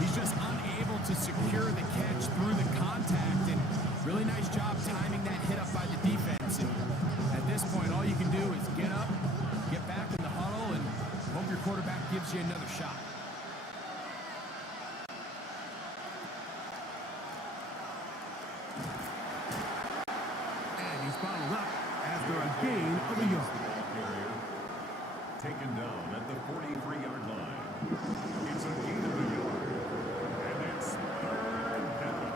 He's just unable to secure the catch through the contact, and really nice job timing that hit up by the defense. And at this point, all you can do is get up, get back in the huddle, and hope your quarterback gives you another shot. And he's bottled up after a gain of a yard. Taken down at the 43-yard line. It's a gain of a yard. And it's third down.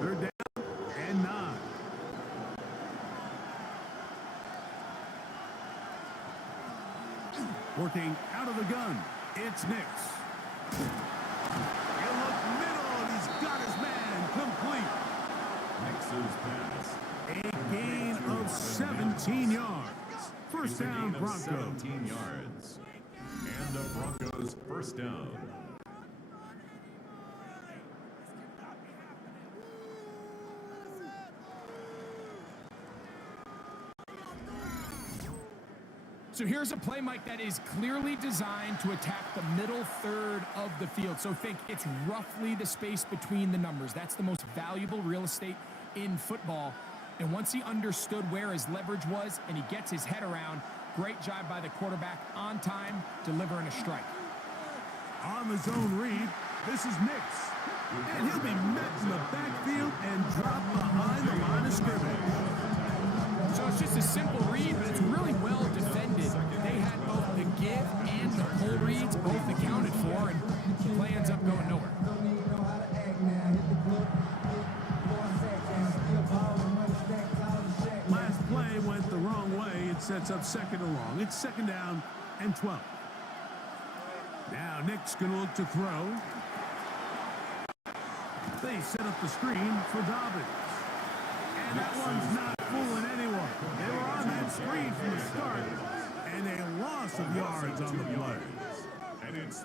Third down and 9. Working out of the gun. It's Nix. He'll look middle, and he's got his man complete. Nix's pass. A gain of 17 yards. First It's a down, gain of Broncos. 17 yards. And the Broncos first down. So here's a play, Mike, that is clearly designed to attack the middle third of the field. So think it's roughly the space between the numbers. That's the most valuable real estate in football. And once he understood where his leverage was and he gets his head around, great job by the quarterback on time, delivering a strike. On the zone read, this is Nix. And he'll be met in the backfield and dropped behind the line of scrimmage. So it's just a simple read, but it's really well defended. They had both the give and the pull reads both accounted for, and the play ends up going nowhere. Last play went the wrong way. It sets up second and long. It's second down and 12. Now Nick's going to look to throw. They set up the screen for Dobbins. And that one's not fooling anyone. They were on that screen from the start, and a loss of yards on the play.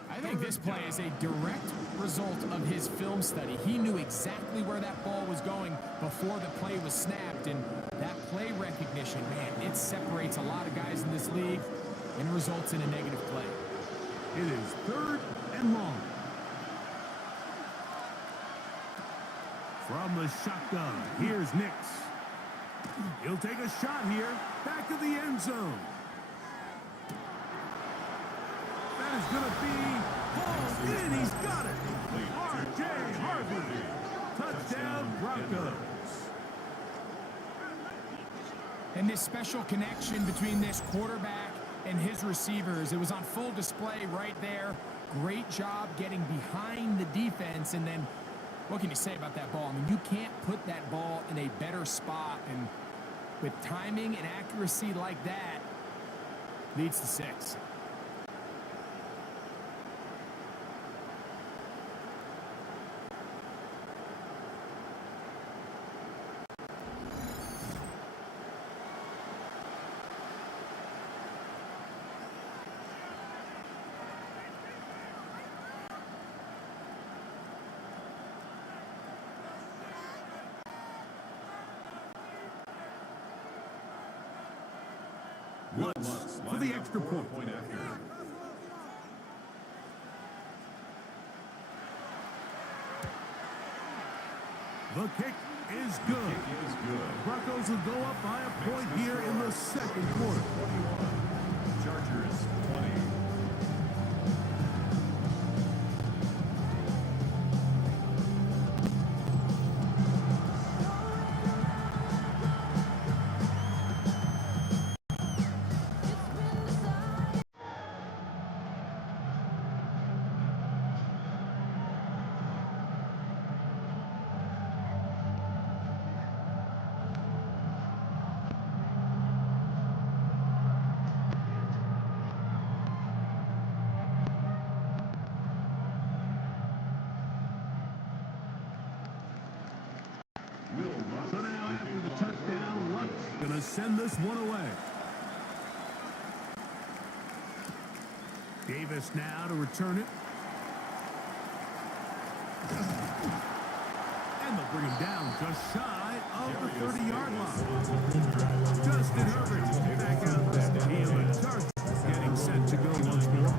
I think this play is a direct result of his film study. He knew exactly where that ball was going before the play was snapped, and that play recognition, man, it separates a lot of guys in this league and results in a negative play. It is third and long. From the shotgun, here's Nix. He'll take a shot here, back of the end zone. That is going to be hauled in. He's got it. R.J. Harvey. Touchdown, Broncos. And this special connection between this quarterback and his receivers, it was on full display right there. Great job getting behind the defense, and then what can you say about that ball? I mean, you can't put that ball in a better spot, and with timing and accuracy like that, leads to 6. Lutz for the extra point. The kick is good. Broncos will go up by a point here in the second quarter. Chargers 20. So now after the touchdown, Lutz gonna send this one away. Davis now to return it. And they'll bring him down just shy of the 30-yard line. Justin Herbert back out there. He and the Chargers getting set to go once more.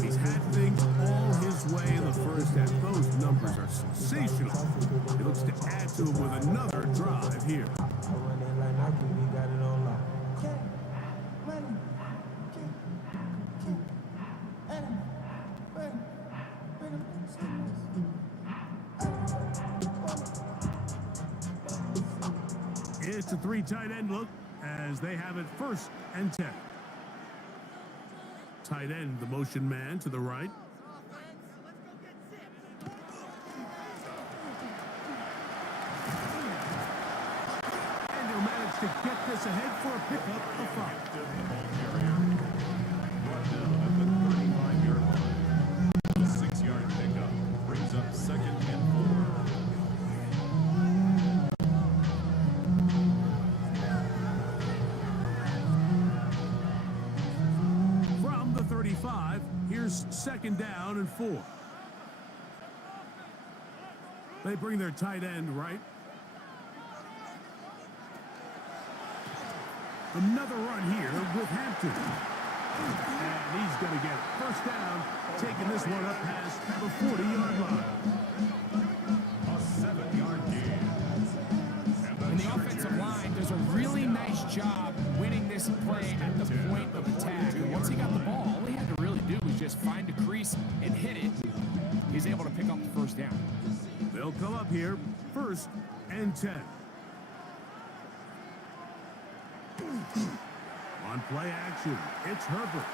He's had things all his way in the first half. Those numbers are sensational. He looks to add to him with another drive here. It's a three tight end look as they have it 1st and 10. Tight end, the motion man to the right. And he'll manage to get this ahead for a pickup of 5. Brought down at the 35-yard line. A 6-yard pickup brings up 2nd and 4. From the 35, here's 2nd down and 4. They bring their tight end right. Another run here with Hampton. And he's going to get 1st down, taking this one up past the 40-yard line. A 7-yard gain. And the offensive line does a really nice job winning this play at the point of attack. And once he got the ball, all he had to really do was just find a crease and hit it. He's able to pick up the 1st down. They'll come up here 1st and 10. On play action, it's Herbert.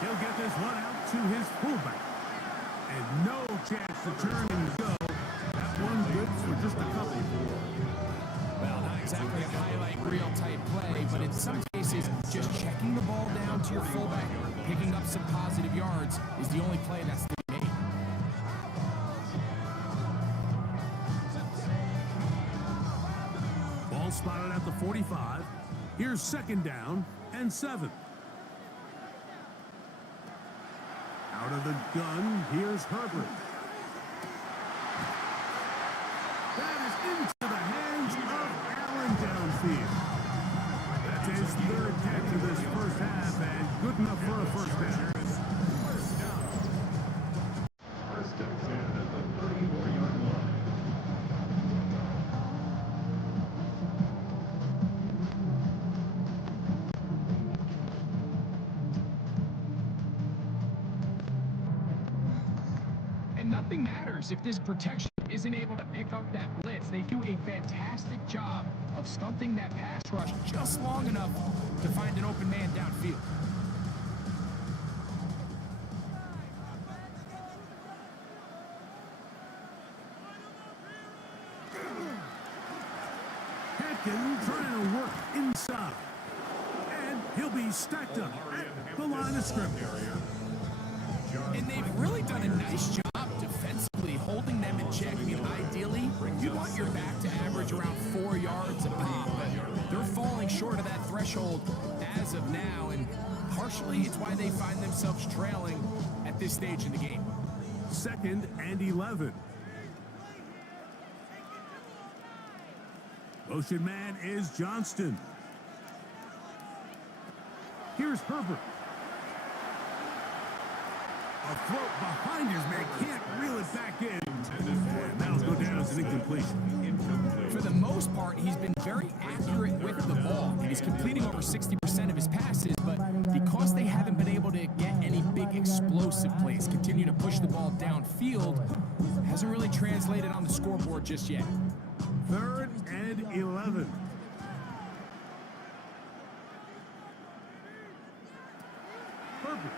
He'll get this one out to his fullback. And no chance to turn and go. That one good for just a couple. Well, not exactly a highlight reel type play, but in some cases, just checking the ball down to your fullback, picking up some positive yards is the only play that's to be made. Ball spotted at the 45. Here's 2nd down and 7. Out of the gun, here's Herbert. That is into the hands of Allen downfield. That's his 3rd catch of this 1st half, and good enough for a 1st down. 1st and 10 at the 34-yard line. And nothing matters if this protection isn't able to pick up that blitz. They do a fantastic job of stunting that pass rush just long enough to find an open man downfield. Hampton trying to work inside. And he'll be stacked up at the line of scrimmage. And they've really done a nice job defensively holding them in check. I mean, ideally, you want your back to average around 4 yards a pop, but they're falling short of that threshold as of now, and partially it's why they find themselves trailing at this stage in the game. 2nd and 11. Motion man is Johnston. Here's Herbert. A float behind his man, can't reel it back in. And that'll go down as an incompletion. For the most part, he's been very accurate with the ball, and he's completing over 60% of his passes, but because they haven't been able to get any big explosive plays, continue to push the ball downfield, hasn't really translated on the scoreboard just yet. 3rd and 11. Herbert.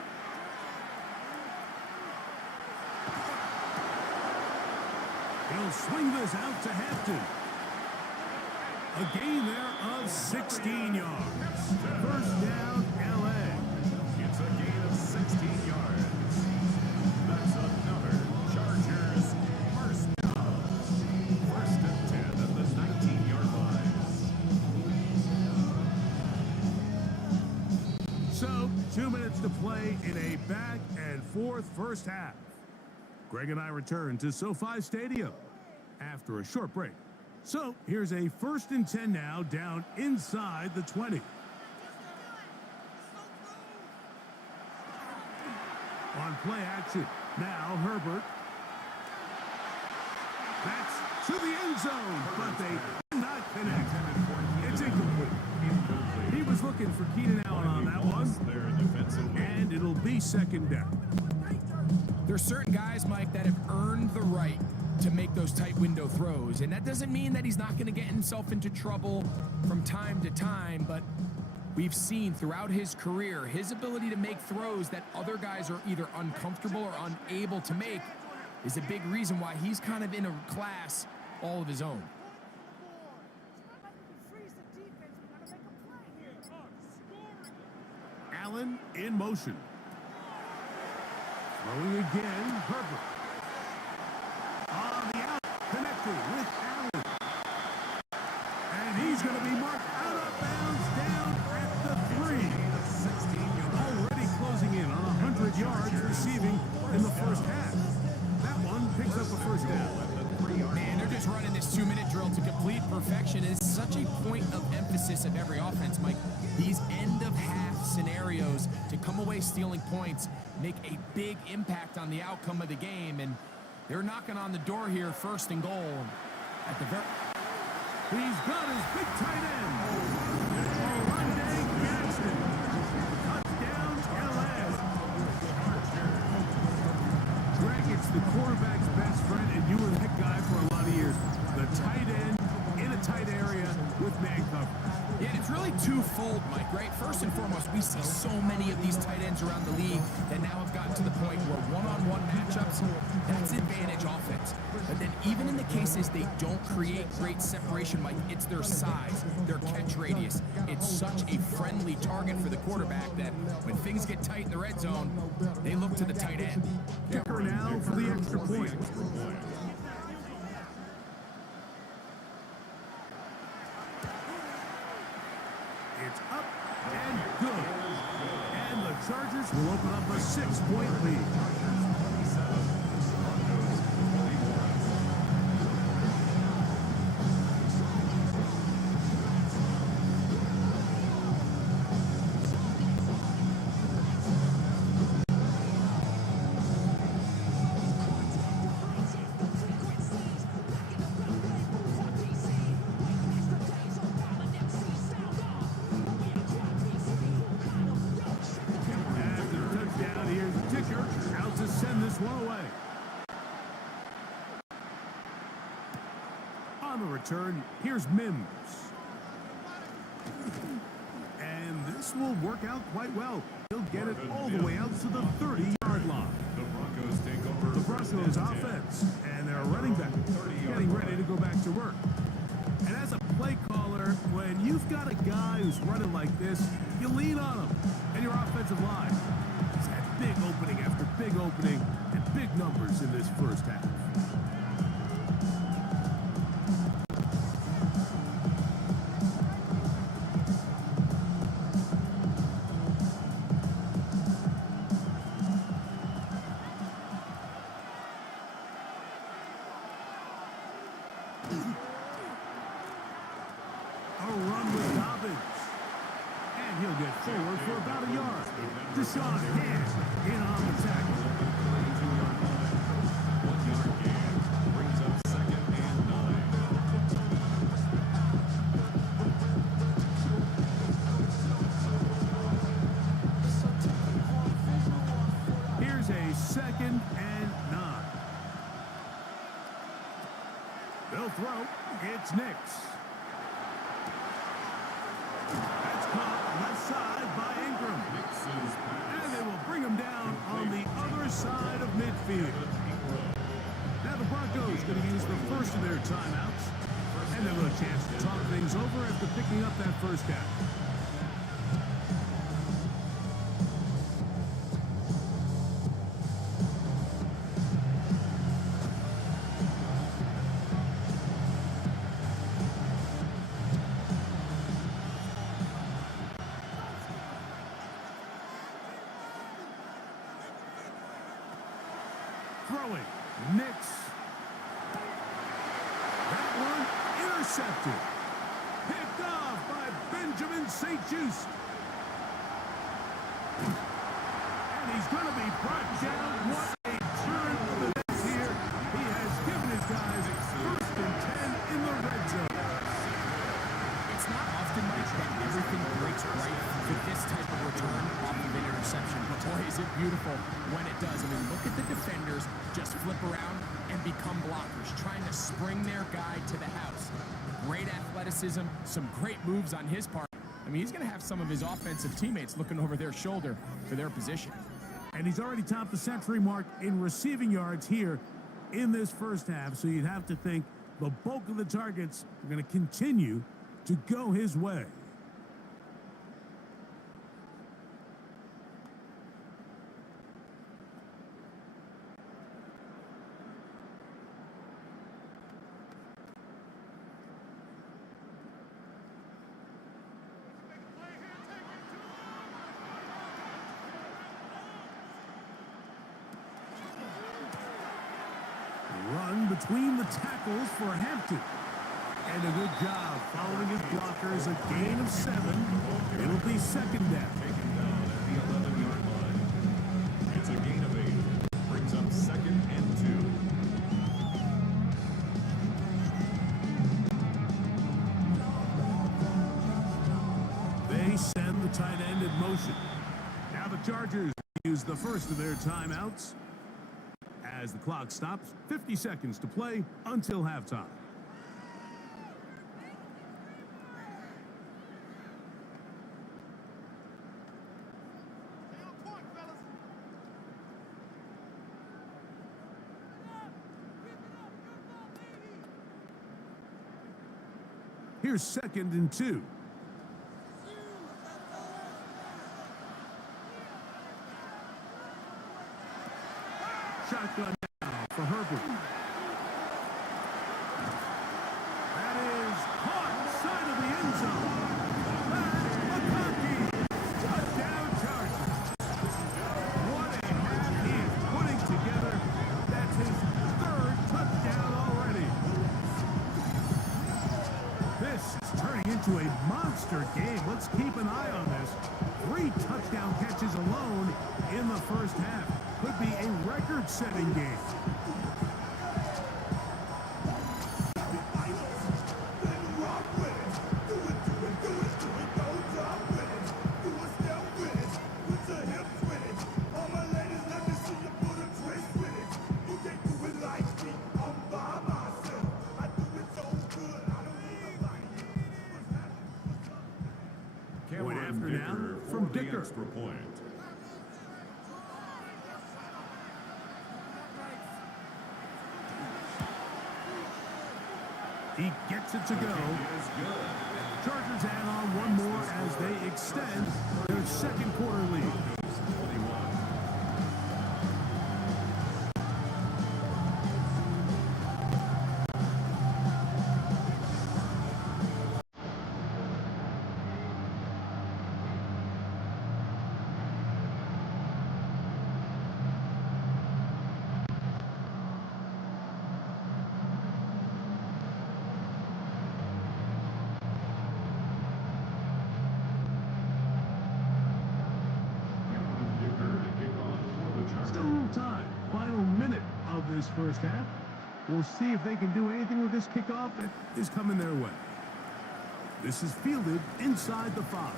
He'll swing this out to Hampton. A gain there of 16 yards. First down, LA. It's a gain of 16 yards. That's another Chargers first down. First and 10 at the 19-yard line. So, 2 minutes to play in a back and forth first half. Greg and I return to SoFi Stadium after a short break. So, here's a 1st and 10 now, down inside the 20. On play action, now Herbert. That's to the end zone, but they did not connect. It's incomplete. He was looking for Keenan Allen on that one, and it'll be 2nd down. There's certain guys, Mike, that have earned the right to make those tight window throws, and that doesn't mean that he's not going to get himself into trouble from time to time, but we've seen throughout his career his ability to make throws that other guys are either uncomfortable or unable to make is a big reason why he's kind of in a class all of his own. Allen in motion. Throwing again, Herbert. On the out, connected with Allen. And he's going to be marked out of bounds down at the 3. Already closing in on 100 yards receiving in the first half. That one picks up a first down. Man, they're just running this 2-minute drill to complete perfection. It's such a point of emphasis of every offense, Mike. These end-of-half scenarios to come away stealing points make a big impact on the outcome of the game, and they're knocking on the door here, 1st and goal. At the very... He's got his big tight end. Orlando Jackson. Touchdown, LA. Greg, it's the quarterback's best friend, and you were that guy for a lot of years. The tight end in a tight area with man coverage. Yeah, and it's really twofold, Mike, right? First and foremost, we see so many of these tight ends around the league that now have gotten to the point where one-on-one matchups, that's advantage offense. But then even in the cases they don't create great separation, Mike, it's their size, their catch radius. It's such a friendly target for the quarterback that when things get tight in the red zone, they look to the tight end. Kicker now for the extra point. It's up and good. And the Chargers will open up a 6-point lead. Return, here's Mims. And this will work out quite well. He'll get it all the way out to the 30-yard line. The Broncos take over. The Broncos offense and their running back getting ready to go back to work. And as a play caller, when you've got a guy who's running like this, you lean on him. And your offensive line has had big opening after big opening and big numbers in this first half. shot hit in on the tackle. 1 yard gain brings up 2nd and 9. Here's a 2nd and 9. They'll throw. It's Nix. That's caught left side by Ingram. And they will bring him down on the other side of midfield. Now the Broncos going to use the first of their timeouts. And they'll have a chance to talk things over after picking up that first down. Throwing. Nix. That one intercepted. Picked off by Benjamin St-Juste. And he's going to be brought down. What a turn of the events here. He has given his guys 1st and 10 in the red zone. It's not often, Mike, that everything breaks right with this type of return off of an interception. But boy, is it beautiful when it does. I mean, look at the defenders just flip around and become blockers, trying to spring their guy to the house. Great athleticism, some great moves on his part. I mean, he's going to have some of his offensive teammates looking over their shoulder for their position. And he's already topped the century mark in receiving yards here in this first half. So you'd have to think the bulk of the targets are going to continue to go his way. Run between the tackles for Hampton. And a good job following his blockers, a gain of 7. It'll be 2nd down. Taken down at the 11-yard line. It's a gain of 8. Brings up 2nd and 2. They send the tight end in motion. Now the Chargers use the first of their timeouts. As the clock stops, 50 seconds to play until halftime. Here's 2nd and 2. Shotgun now for Herbert. That is caught side of the end zone. McConkey, touchdown Chargers. What a half he is putting together. That's his 3rd touchdown already. This is turning into a monster game. Let's keep an eye on this. 3 touchdown catches alone in the first half. Could be a record-setting game. Point after now from Dicker. Extra point. He gets it to go. Chargers add on one more as they extend their 2nd quarter lead. time. Final minute of this first half. We'll see if they can do anything with this kickoff that is coming their way. This is fielded inside the 5.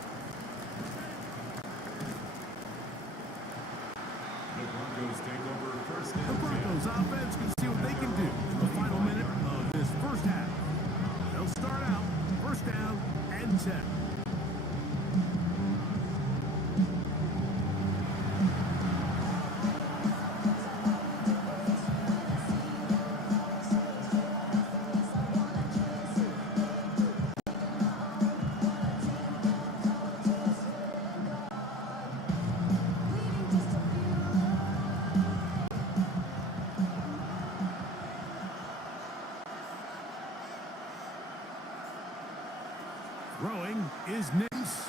The Broncos take over first The and 10. Broncos offense can see what they can do in the final minute of this first half. They'll start out first down and 10. Throwing is Nix.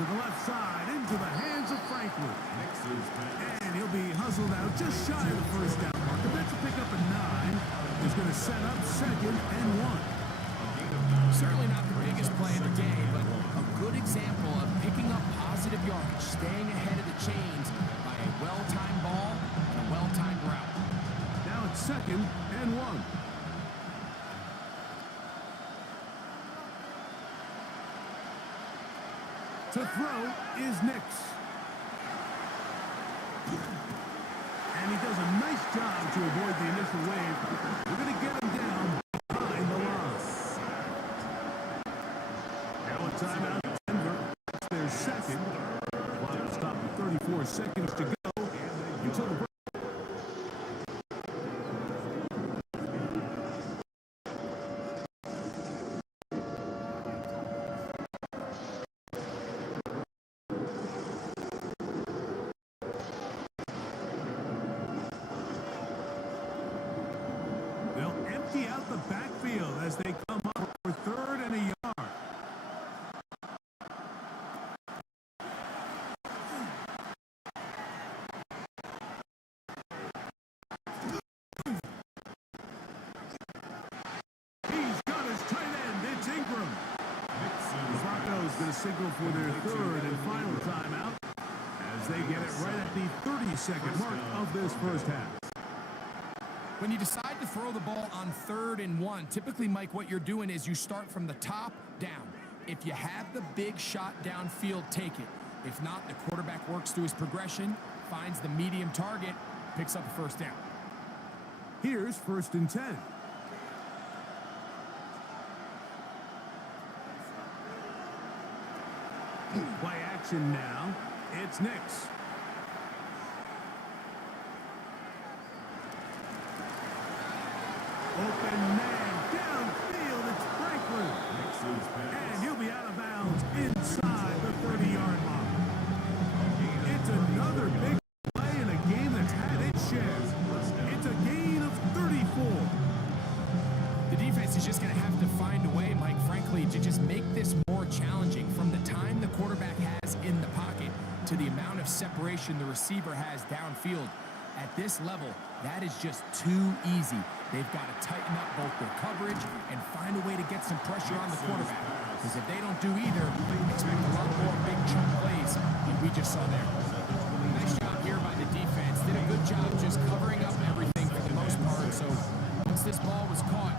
To the left side, into the hands of Franklin. Nix's pass. And he'll be hustled out just shy of the first down mark. That's a pickup at 9. He's going to set up 2nd and 1. Certainly not the biggest play in the game, but a good example of picking up positive yardage, staying ahead of the chains by a well-timed ball and a well-timed route. Now it's 2nd and 1. To throw is Nix. And he does a nice job to avoid the initial wave. We're going to get him down behind the line. Now a timeout at Denver. It's their second. Clock will stop with 34 seconds to go until the break. Out the backfield as they come up for 3rd and a yard. He's got his tight end. It's Ingram. The Broncos going to signal for their 3rd and final timeout as they get it right at the 30-second mark of this first half. When you decide to throw the ball on 3rd and 1, typically, Mike, what you're doing is you start from the top down. If you have the big shot downfield, take it. If not, the quarterback works through his progression, finds the medium target, picks up a first down. Here's 1st and 10. Play action now. It's Nix. Open man downfield. It's Franklin. And he'll be out of bounds inside the 30-yard line. It's another big play in a game that's had its share. It's a gain of 34. The defense is just going to have to find a way, Mike, frankly, to just make this more challenging from the time the quarterback has in the pocket to the amount of separation the receiver has downfield. At this level, that is just too easy. They've got to tighten up both their coverage and find a way to get some pressure on the quarterback. Because if they don't do either, expect a lot more big chunk plays like we just saw there. Nice job here by the defense. Did a good job just covering up everything for the most part. So once this ball was caught,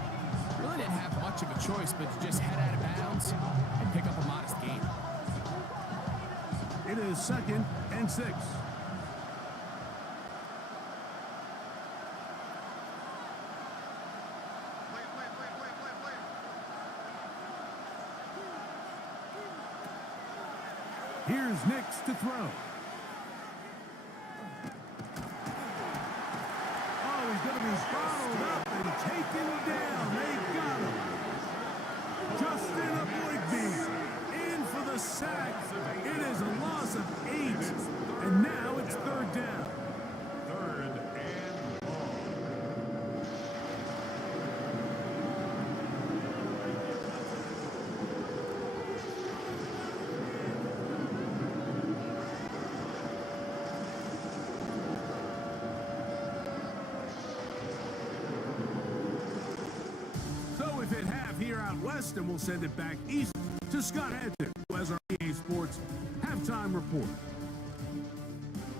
really didn't have much of a choice but to just head out of bounds and pick up a modest gain. It is 2nd and 6. Here's Nix to throw. Oh, he's going to be followed up and taken down. They got him. Justin Aboigbe in for the sack. It is a loss of 8. And now it's 3rd down. 3rd and long. Here out west, and we'll send it back east to Scott Hanson, who has our EA Sports halftime report.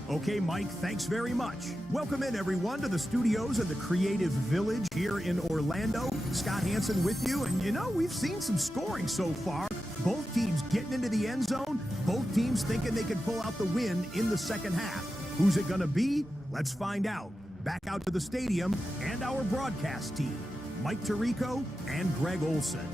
Okay, Mike, thanks very much. Welcome in, everyone, to the studios of the Creative Village here in Orlando. Scott Hansen with you, and we've seen some scoring so far. Both teams getting into the end zone, both teams thinking they could pull out the win in the second half. Who's it going to be? Let's find out. Back out to the stadium and our broadcast team, Mike Tirico and Greg Olson.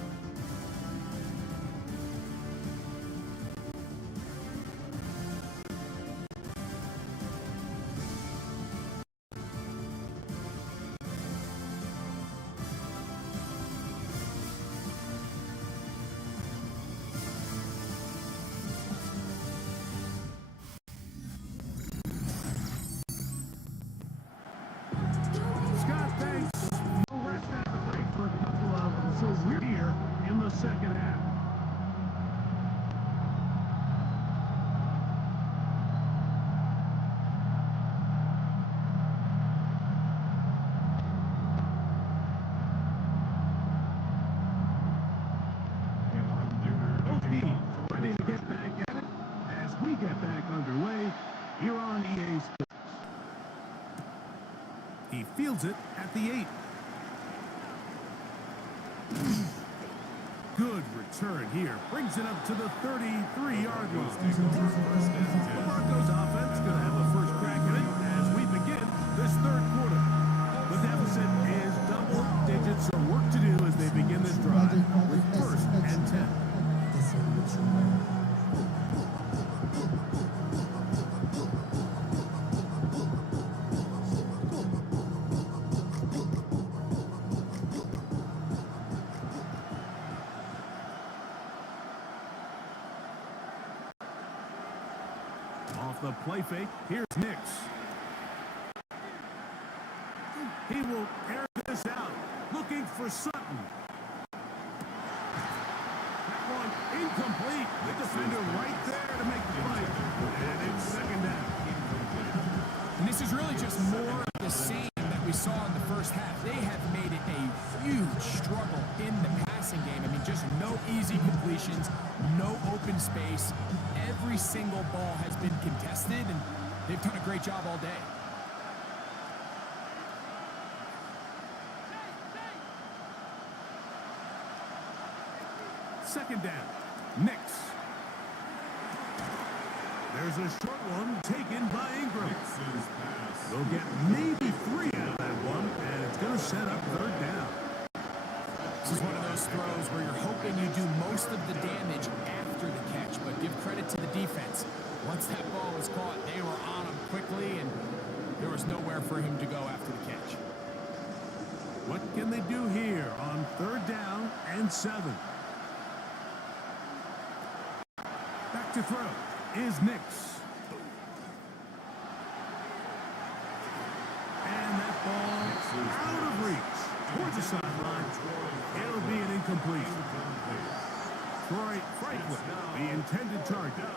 Scott, thanks. No rest after break for a couple of them, so we're here in the second half. Both teams ready to get back at it as we get back underway here on EA Sports. He fields it at the 8. Good return here. Brings it up to the 33-yard line. The Broncos offense going to have a first crack at it as we begin this third quarter. The deficit is double digits, so work to do as they begin this drive with first and 10. Off the play fake, here's Nix. He will air this out, looking for Sutton. That one incomplete. The defender right there to make the play. And it's second down. And this is really just more of the same that we saw in the first half. They have made it a huge struggle in the passing game. I mean, just no easy completions, no open space. Every single ball has been contested, and they've done a great job all day. Second down. Nix. There's a short one taken by Ingram. They'll get maybe 3 out of that one, and it's going to set up third down. This is one of those throws where you're hoping you do most of the damage after the catch, but give credit to the defense. Once that ball was caught, they were on him quickly, and there was nowhere for him to go after the catch. What can they do here on third down and 7? Back to throw is Nix. And that ball out of reach towards the sideline. It'll be an incomplete. Troy Franklin, the intended target.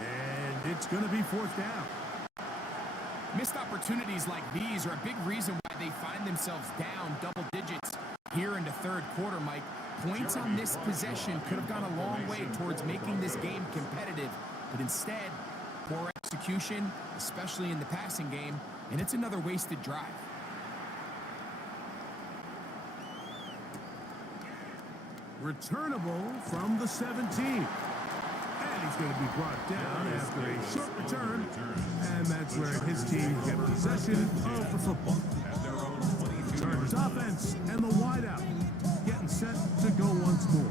And it's going to be fourth down. Missed opportunities like these are a big reason why they find themselves down double digits here in the third quarter, Mike. Points on this possession could have gone a long way towards making this game competitive, but instead, poor execution, especially in the passing game, and it's another wasted drive. Returnable from the 17. And he's going to be brought down after a short return. And that's where his team get possession of the football. Chargers offense and the wideout getting set to go once more.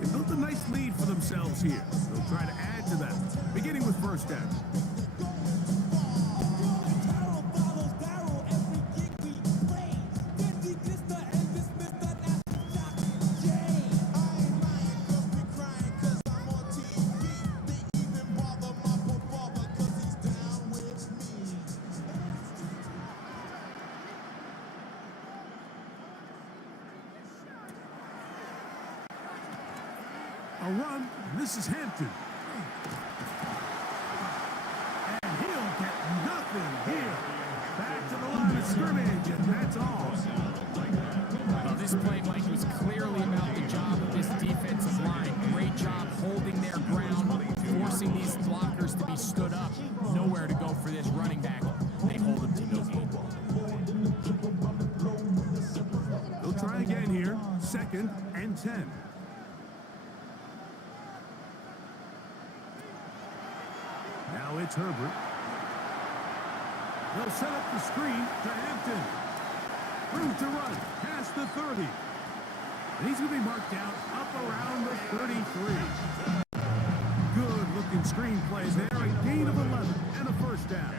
They built a nice lead for themselves here. They'll try to add to that, beginning with first down. A run, this is Hampton. And he'll get nothing here. Back to the line of scrimmage, and that's all. Well, this play, Mike, was clearly about the job of this defensive line. Great job holding their ground, forcing these blockers to be stood up. Nowhere again here, 2nd and 10. Now it's Herbert. They'll set up the screen to Hampton. Room to run, past the 30. And he's going to be marked down up around the 33. Good-looking screen plays there, a gain of 11 and a first down.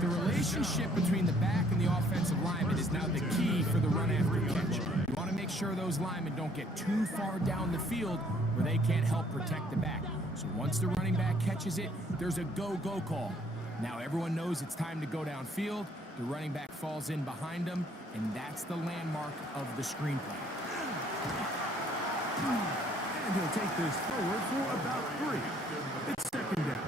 The relationship between the back and the offensive lineman is now the key for the run after catch. You want to make sure those linemen don't get too far down the field where they can't help protect the back. So once the running back catches it, there's a go-go call. Now everyone knows it's time to go downfield. The running back falls in behind him, and that's the landmark of the screen play. And he'll take this forward for about 3. It's 2nd down.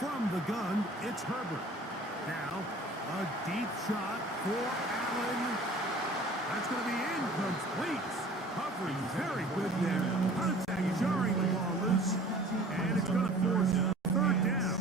From the gun, it's Herbert. Now, a deep shot for Allen. That's going to be incomplete. Coverage very good there. Contact jarring the ball loose. And it's going to force 3rd down.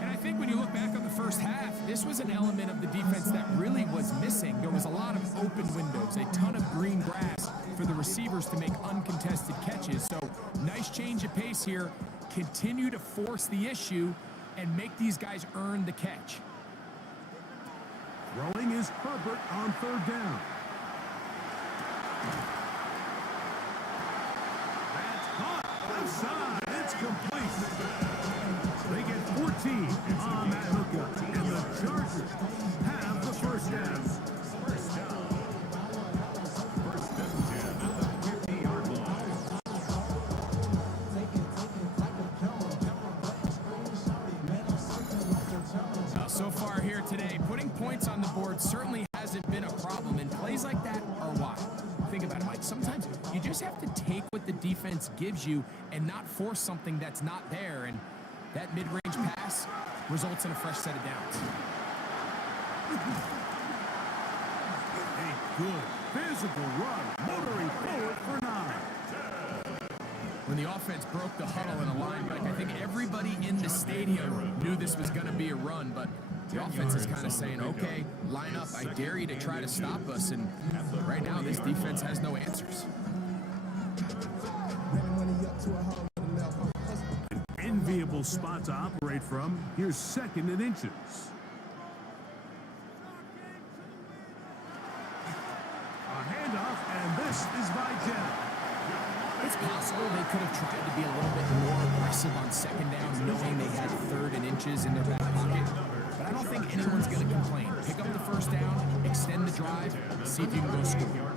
And I think when you look back on the first half, this was an element of the defense that really was missing. There was a lot of open windows, a ton of green grass for the receivers to make uncontested catches. So nice change of pace here. Continue to force the issue and make these guys earn the catch. Throwing is Herbert on 3rd down. That's caught. Left side. It's complete. They get 14 on that hookup. And the Chargers have the first down. First down. 1st and 10 at the 50-yard line. So far here today, putting points on the board certainly hasn't been a problem, and plays like that are why. Think about it, Mike. Sometimes you just have to take what the defense gives you and not force something that's not there, and that mid-range pass results in a fresh set of downs. A good physical run, motoring forward for 9. When the offense broke the huddle in a line, Mike, I think everybody in the stadium knew this was going to be a run, but the offense is kind of saying, okay, line up, I dare you to try to stop us, and right now this defense has no answers. An enviable spot to operate from. Here's 2nd and inches. A handoff, and this is by Jenner. It's possible they could have tried to be a little bit more aggressive on 2nd down, knowing they had 3rd and inches in their back pocket. But I don't think anyone's going to complain. Pick up the 1st down, extend the drive, see if you can go score.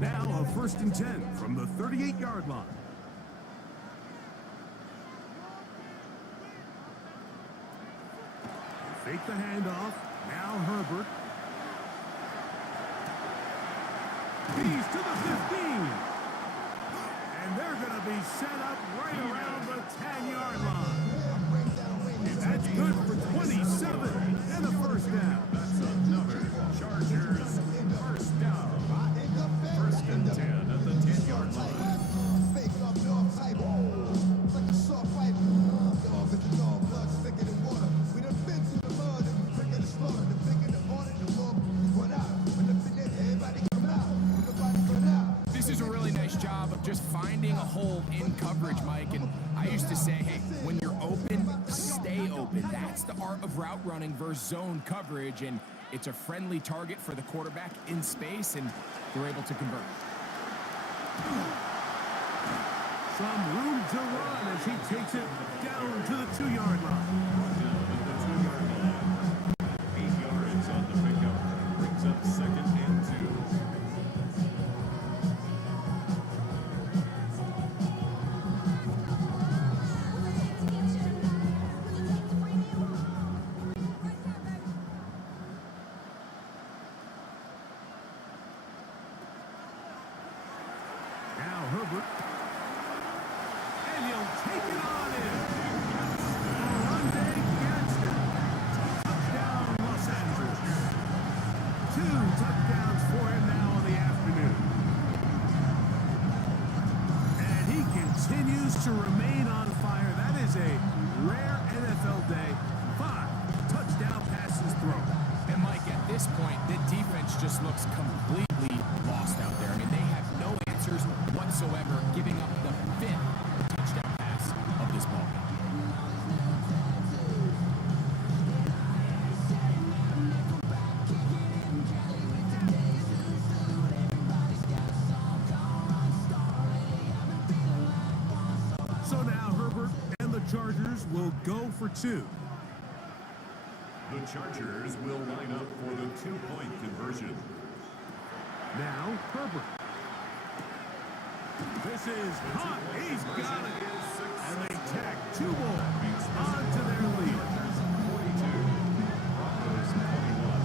Now a 1st and 10 from the 38-yard line. Fake the handoff. Now Herbert. He's to the 15. And they're going to be set up right around the 10-yard line. And that's good for 27 and a first down. That's another Chargers first down. 1st and 10 at the 10-yard line. This is a really nice job of just finding a hole in coverage, Mike. And I used to say, hey, when you're open, stay open. That's the art of route running versus zone coverage. And it's a friendly target for the quarterback in space, and they're able to convert. Some room to run as he takes it down to the 2-yard line. 8 yards on the pickup. Brings up 2nd and 2. just looks completely lost out there. I mean, they have no answers whatsoever, giving up the 5th touchdown pass of this ball game. So now Herbert and the Chargers will go for 2. The Chargers will line up for the 2-point conversion. Now Herbert. This is hot. He's got it. And they tack 2 more onto their lead. 42, Broncos 21.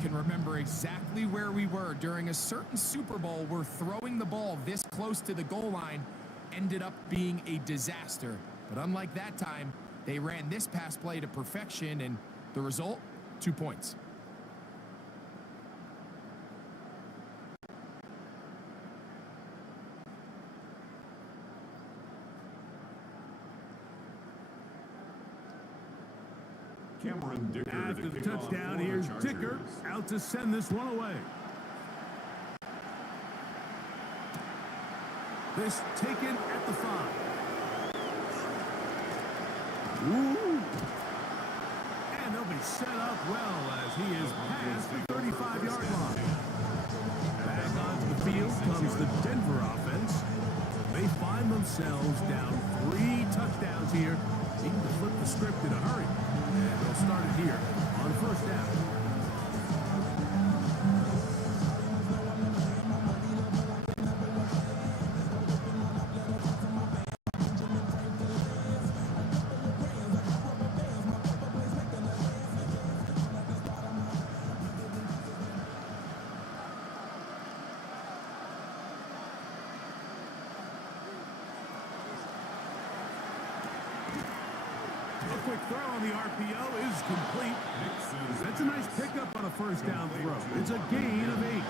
Can remember exactly where we were during a certain Super Bowl where throwing the ball this close to the goal line ended up being a disaster. But unlike that time, they ran this pass play to perfection, and the result, 2 points. Cameron Dicker After to the kick off touchdown, for the here's Chargers. Dicker out to send this one away. This taken at the 5. Ooh. And they'll be set up well as he is past the 35-yard line. Back onto the field comes the Denver offense. They find themselves down 3 touchdowns here. Need to flip the script in a hurry. And they'll start it here on 1st down. Quick throw on the RPO is complete. That's a nice pickup on a 1st down throw. It's a gain of 8.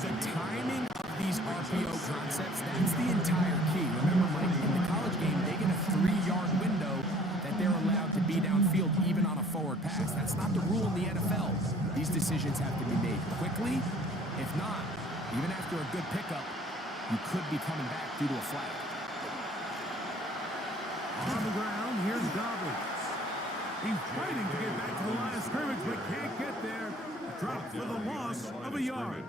The timing of these RPO concepts, that's the entire key. Remember, Mike, in the college game, they get a 3-yard window that they're allowed to be downfield even on a forward pass. That's not the rule in the NFL. These decisions have to be made quickly. If not, even after a good pickup, you could be coming back due to a flag. On the ground, here's Goblin. He's fighting to get back to the line of scrimmage, but can't get there. Dropped for the loss of a yard.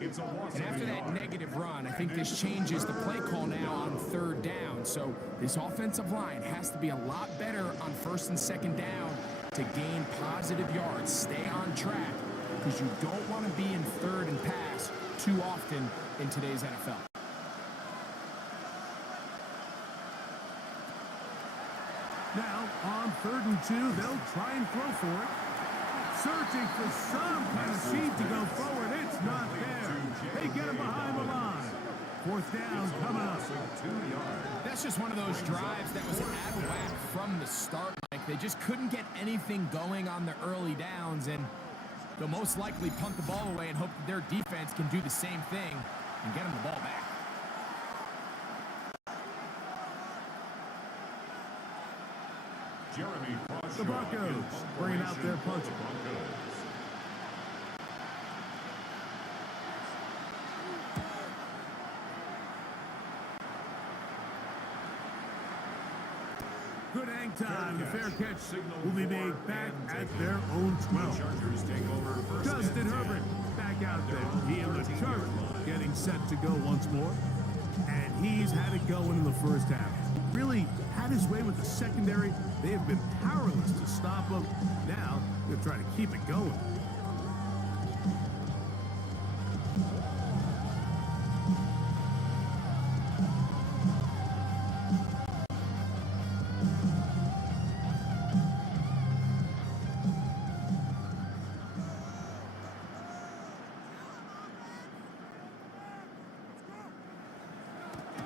And after that negative run, I think this changes the play call now on 3rd down. So this offensive line has to be a lot better on 1st and 2nd down to gain positive yards. Stay on track, because you don't want to be in 3rd and pass too often in today's NFL. Now, on 3rd and 2, they'll try and throw for it. Searching for some kind of seed to go forward. It's not there. They get him behind the line. 4th down coming up. That's just one of those drives that was out of whack from the start. Like, they just couldn't get anything going on the early downs, and they'll most likely punt the ball away and hope that their defense can do the same thing and get them the ball back. The Broncos bringing out their puncher. Good hang time. The fair catch will be made back at their own 12. Justin Herbert back out there. He and the Chargers getting set to go once more. And he's had it going in the 1st half. Really had his way with the secondary. They have been powerless to stop him. Now they're trying to keep it going.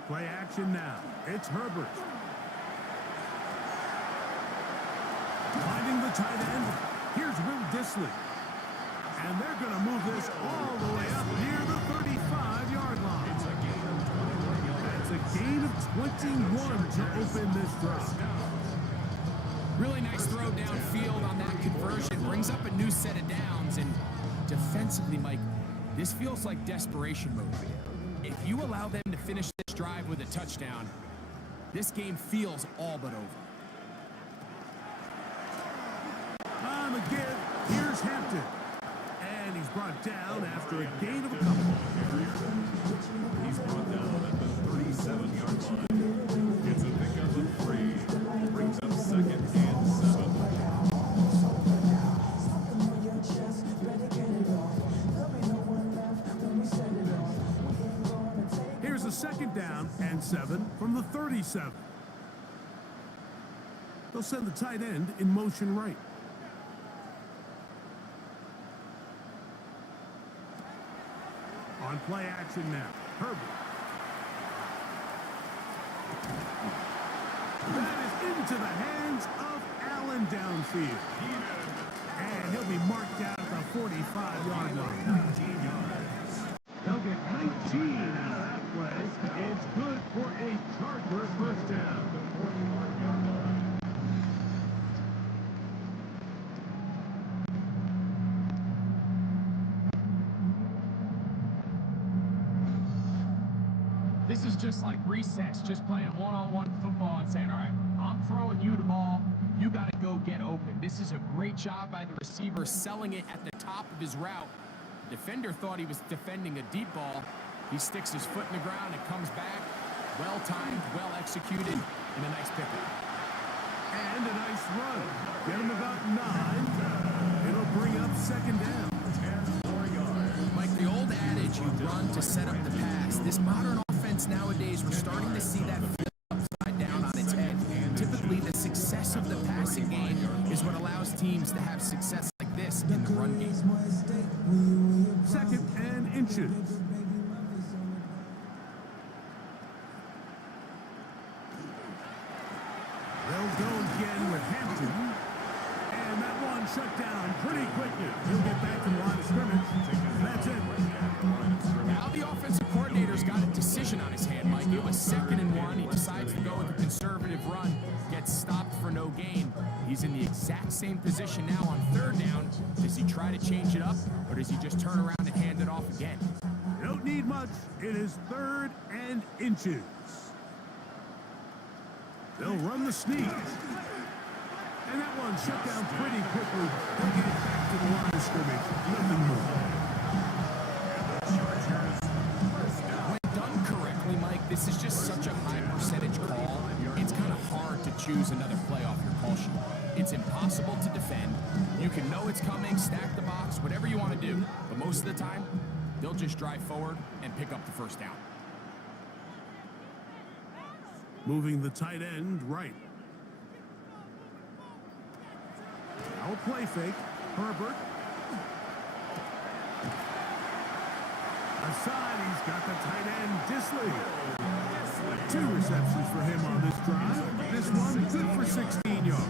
Play action now. It's Herbert. Finding the tight end. Here's Will Dissly. And they're going to move this all the way up near the 35-yard line. That's a gain of 21 to open this drive. Really nice throw downfield on that conversion. Brings up a new set of downs. And defensively, Mike, this feels like desperation mode. If you allow them to finish this drive with a touchdown, this game feels all but over. On the give, here's Hampton. And he's brought down after a gain of a couple. He's brought down at the 37-yard line. It's a pickup of 3. Brings up second and 7. Here's a second down and 7 from the 37. They'll send the tight end in motion right. On play action now, Herbert. That is into the hands of Allen downfield. And he'll be marked out at the 45-yard line. 19 yards. They'll get 19 out of that play. It's good for a Charger first down. The 41-yard line. This is just like recess, just playing one-on-one football and saying, all right, I'm throwing you the ball. You got to go get open. This is a great job by the receiver selling it at the top of his route. The defender thought he was defending a deep ball. He sticks his foot in the ground and comes back. Well-timed, well-executed, and a nice pickup. And a nice run. Get him about 9. It'll bring up second down. 10 more yards. Like the old adage, you run to set up the pass. This modern offense nowadays, we're starting to see that flip upside down on its head. Typically, the success of the passing game is what allows teams to have success like this in the run game. Second and inches. They'll go again with Hampton. And that one shut down pretty quickly. He'll get back to the line of scrimmage. That's it. Now the offensive coordinator's got a decision on his hand, Mike. It was 2nd and 1. He decides to go with a conservative run, gets stopped for no gain. He's in the exact same position now on 3rd down. Does he try to change it up, or does he just turn around and hand it off again? Don't need much. It is 3rd and inches. They'll run the sneak. And that one shut down pretty quickly. They'll get it back to the line of scrimmage. Nothing more. When done correctly, Mike, this is just such a high percentage call. It's kind of hard to choose another play off your call sheet. It's impossible to defend. You can know it's coming, stack the box, whatever you want to do. But most of the time, they'll just drive forward and pick up the first down. Moving the tight end right. Now a play fake. Herbert. Aside, he's got the tight end Dissly. 2 receptions for him on this drive. This one good for 16 yards.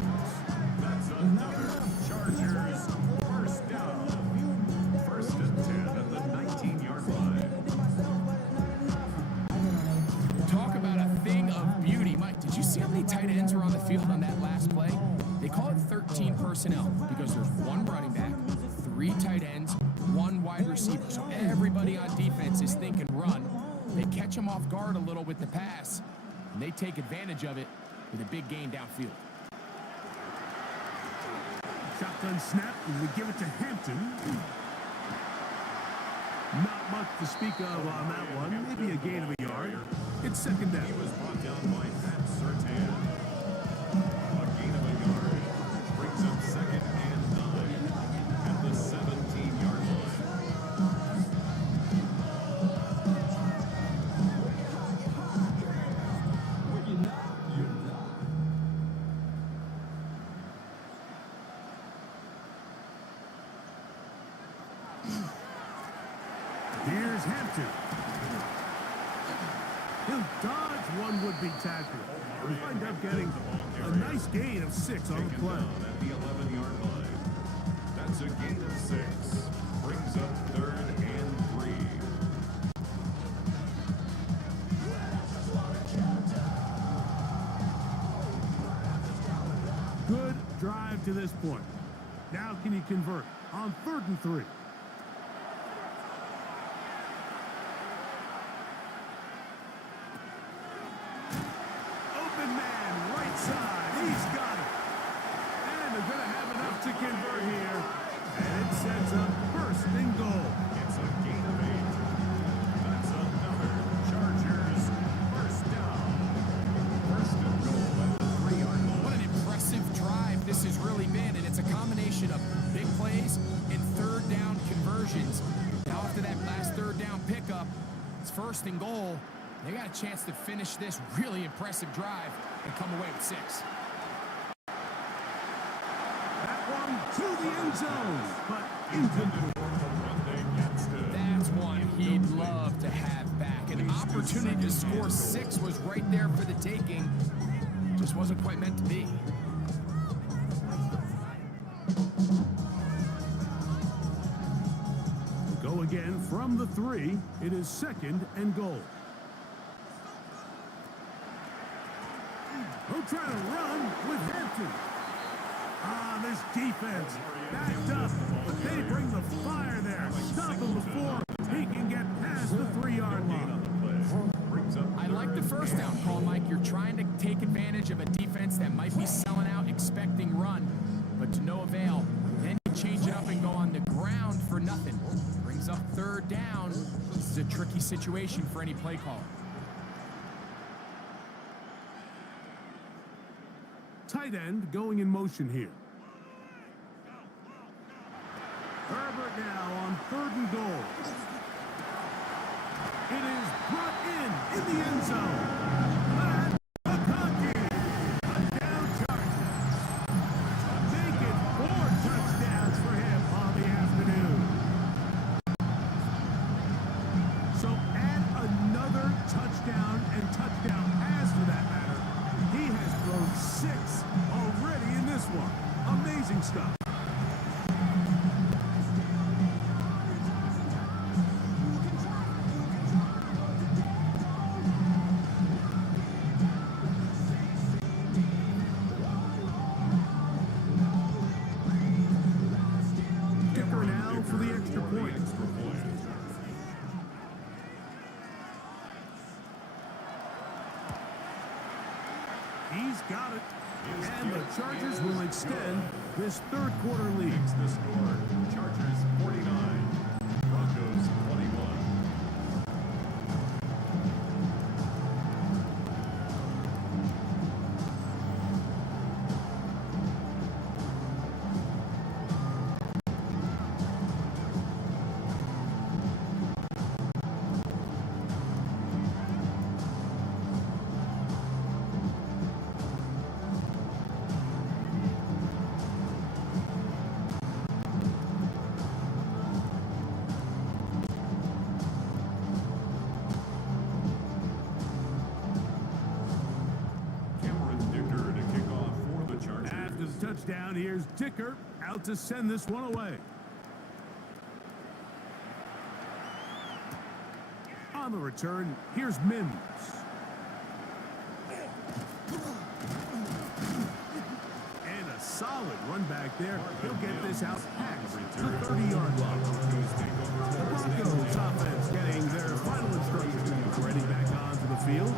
That's another Chargers first down. 1st and 10 at the 19-yard line. Talk about a thing of beauty. Mike, did you see how many tight ends were on the field on that last play? They call it 13 personnel because there's 1 running back, 3 tight ends, 1 wide receiver. So everybody on defense is thinking run. They catch them off guard a little with the pass, and they take advantage of it with a big gain downfield. Shotgun snap, and we give it to Hampton. Not much to speak of on that one. Maybe a gain of a yard. It's second down. He was brought down by Pat Surtain. A gain of a yard. Brings up second and 9 at the 17-yard line. Here's Hampton. He'll dodge one would-be tackler and wind up getting a nice gain of 6 on the play. At the 11-yard line. That's a gain of 6. Brings up 3rd and 3. Good drive to this point. Now can you convert on 3rd and 3? Open man, right side. He's got it. And they're going to have enough to convert here. And it sets up 1st and goal. It's a gain of 8. That's another Chargers 1st down. 1st and goal at the 3-yard line. What an impressive drive this has really been, and it's a combination of big plays and 3rd down conversions. Now after that last 3rd down pickup, it's 1st and goal. They got a chance to finish this really impressive drive and come away with 6. That one to the end zone, but incomplete. That's one he'd love to have back. An opportunity to score 6 was right there for the taking. Just wasn't quite meant to be. Go again from the 3. It is 2nd and goal. He'll try to run with Hampton. This defense backed up, but they bring the fire there. Stop him before he can get past the 3-yard line. I like the 1st down call, Mike. You're trying to take advantage of a defense that might be selling out, expecting run, but to no avail. Then you change it up and go on the ground for nothing. Brings up 3rd down. This is a tricky situation for any play caller. Tight end going in motion here. Herbert now on 3rd and goal. It is brought in the end zone. Matt McConkey. Touchdown Chargers. Make it 4 touchdowns for him on the afternoon. So add another touchdown and touchdown pass for that matter. He has thrown 6 already in this one. Amazing stuff. Kicker now for the extra point. He's got it. And the Chargers will extend this 3rd quarter lead. The score, Chargers 49, Broncos 21. Touchdown, here's Dicker out to send this one away. On the return, here's Mims. And a solid run back there. He'll get this out past the 30-yard line. The Broncos offense getting their final instructions, ready back onto the field.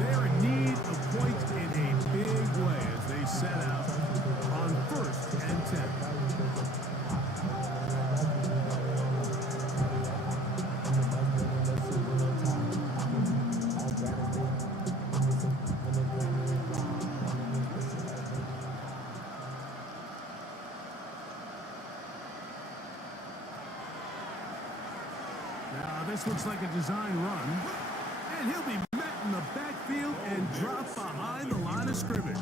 They're in need of points in a big way as they set out on 1st and 10. Now this looks like a design run, and he'll be met in the backfield and dropped behind the line of scrimmage.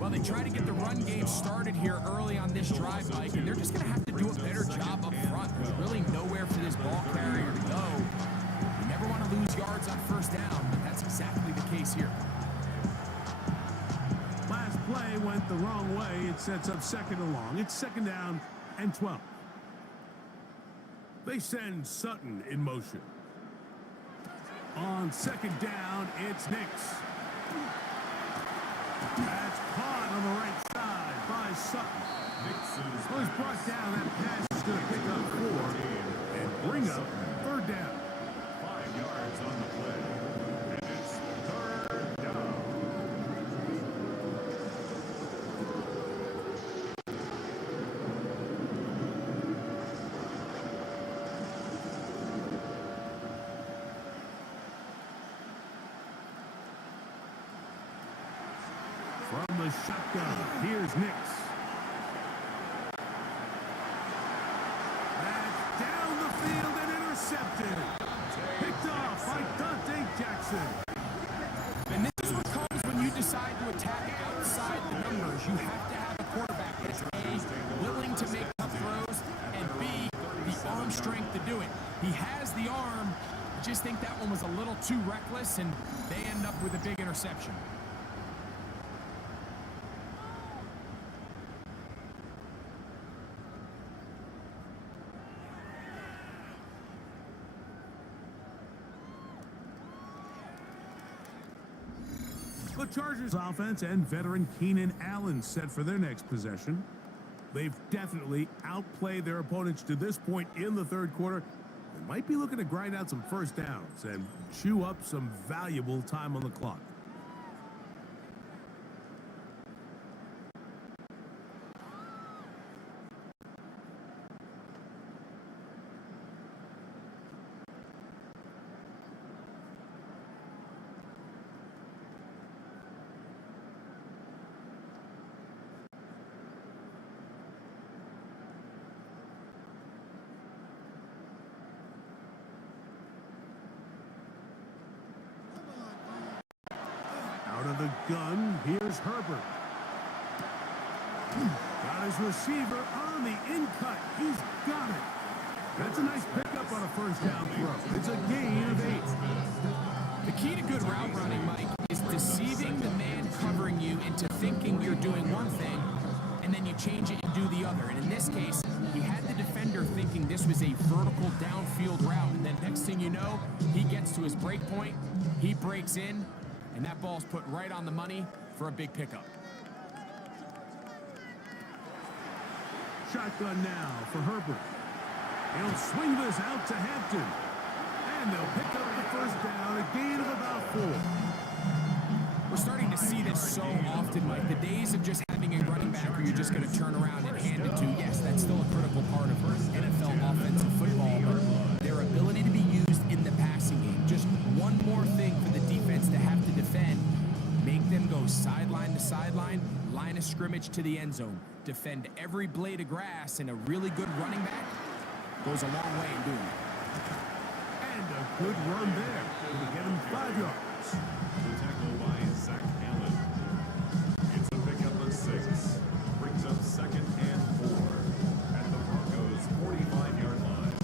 Well, they try to get the run game started here early on this drive, Mike, and they're just going to have to do a better job up front. There's really nowhere for this ball carrier to go. You never want to lose yards up pace here. Last play went the wrong way. It sets up second and long. It's second down and 12. They send Sutton in motion. On second down, it's Nix. That's caught on the right side by Sutton. So he's brought down. That pass is going to pick up 4 and bring up third down. 5 yards on the play. And it's third down. From the shotgun, here's Nix. That's down the field and intercepted. Picked off by Dante Jackson. And this is what comes when you decide to attack outside the numbers. You have to have a quarterback that's A, willing to make tough throws, and B, the arm strength to do it. He has the arm. I just think that one was a little too reckless, and they end up with a big interception. The Chargers offense and veteran Keenan Allen set for their next possession. They've definitely outplayed their opponents to this point in the third quarter. They might be looking to grind out some first downs and chew up some valuable time on the clock. Out of the gun, here's Herbert. Got his receiver on the in-cut. He's got it. That's a nice pickup on a first down throw. It's a gain of 8. The key to good route running, Mike, is deceiving the man covering you into thinking you're doing one thing, and then you change it and do the other. And in this case, he had the defender thinking this was a vertical downfield route, and then next thing you know, he gets to his break point, he breaks in, and that ball's put right on the money for a big pickup. Shotgun now for Herbert. He'll swing this out to Hampton. And they'll pick up the first down, a gain of about 4. We're starting to see this so often, Mike. The days of just having a running back who you're just going to turn around and hand it to, yes, that's still a critical part of NFL offensive football, but their ability to be used in the passing game. Just one more thing for the defense to have to defend. Make them go sideline to sideline, line of scrimmage to the end zone. Defend every blade of grass, and a really good running back goes a long way in doing it. And a good run there. It'll get him 5 yards. The tackle by Zach Allen. It's a pickup of 6. Brings up second and 4 at the Broncos' 45-yard line.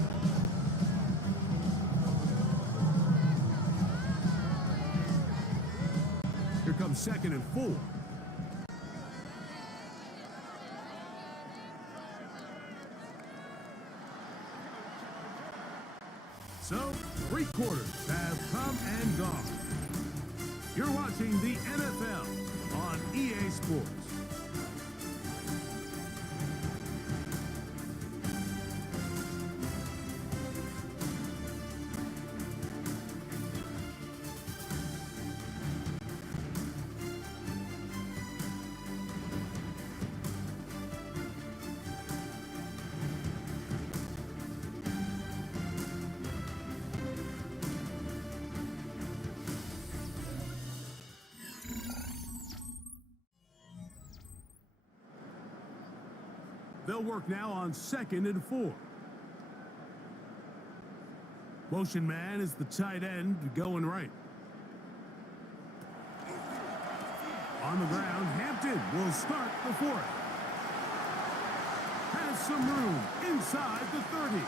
Here comes second and 4. So, 3 quarters have come and gone. You're watching the NFL on EA Sports. They'll work now on second and 4. Motion man is the tight end going right. On the ground, Hampton will start the 4th. Has some room inside the 30.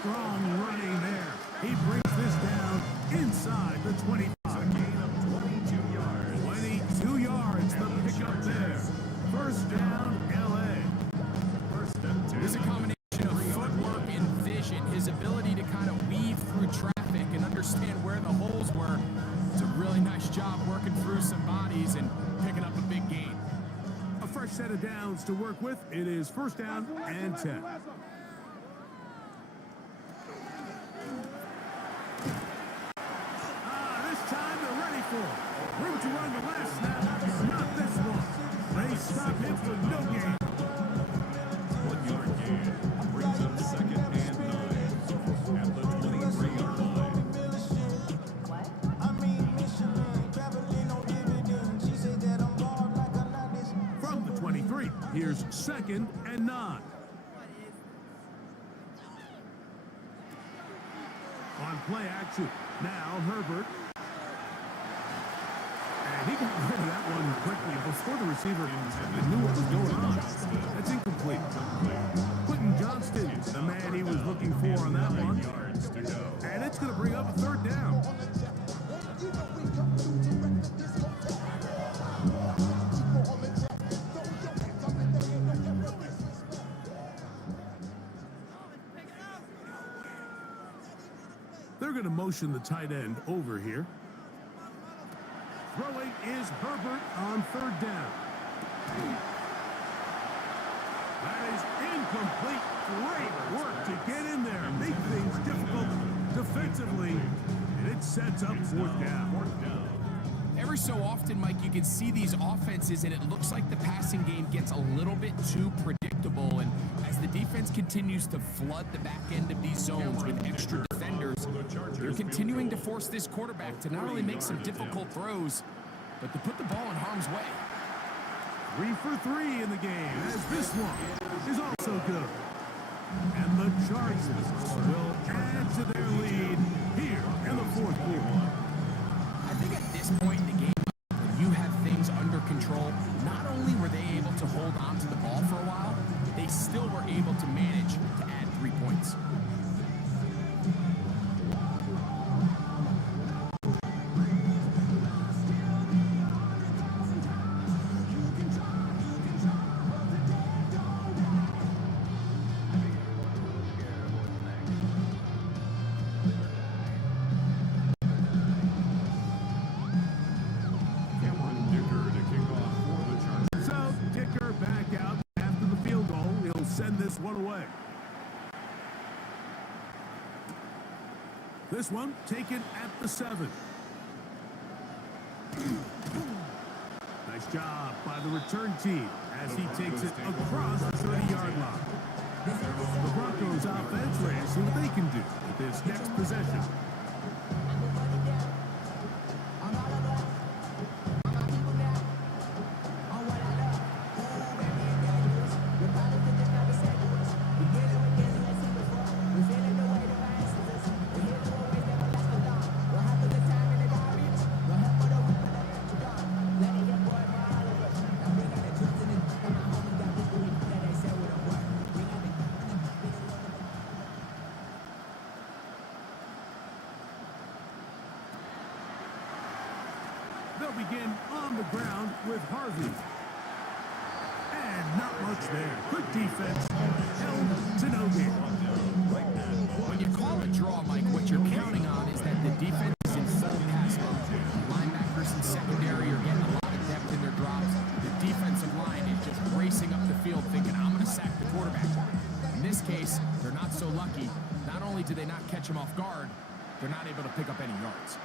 Strong running there. He brings this down inside the 25. A gain of pick up there. First down, LA. First and 10. There's a combination of footwork and vision, his ability to kind of weave through traffic and understand where the holes were. It's a really nice job working through some bodies and picking up a big gain. A fresh set of downs to work with. It is first down and 10. This time they're ready for it. Room to run the last snap. Not this one. They stop him for no gain. 1 yard gain. Brings up second and 9 at the 23-yard line. From the 23, here's second and 9. On play action, now Herbert. And he got rid of that one quickly before the receiver knew what was going on. That's incomplete. Quentin Johnston, the man he was looking for on that one. Yards to go. And it's going to bring up a third down. They're going to motion the tight end over here. Throwing is Herbert on third down. That is incomplete. Great work to get in there. Make things difficult defensively. And it sets up fourth down. Every so often, Mike, you can see these offenses, and it looks like the passing game gets a little bit too predictable. And as the defense continues to flood the back end of these zones with extra defenders, they're continuing to force this quarterback to not only make some difficult throws, but to put the ball in harm's way. 3 for 3 in the game, as this one is also good. And the Chargers will add to their lead here in the fourth quarter. I think at this point in the game, when you have things under control, not only were they able to hold on to the ball for a while, they still were able to manage to add 3 points. One away. This one taken at the 7. Nice job by the return team as he takes it across the 30-yard line. The Broncos offense ready to see what they can do with this next possession. They'll begin on the ground with Harvey. And not much there. Good defense. Held to no gain. When you call a draw, Mike, what you're counting on is that the defense is in full pass mode. Linebackers and secondary are getting a lot of depth in their drops. The defensive line is just racing up the field thinking, I'm going to sack the quarterback. In this case, they're not so lucky. Not only do they not catch him off guard, they're not able to pick up any yards.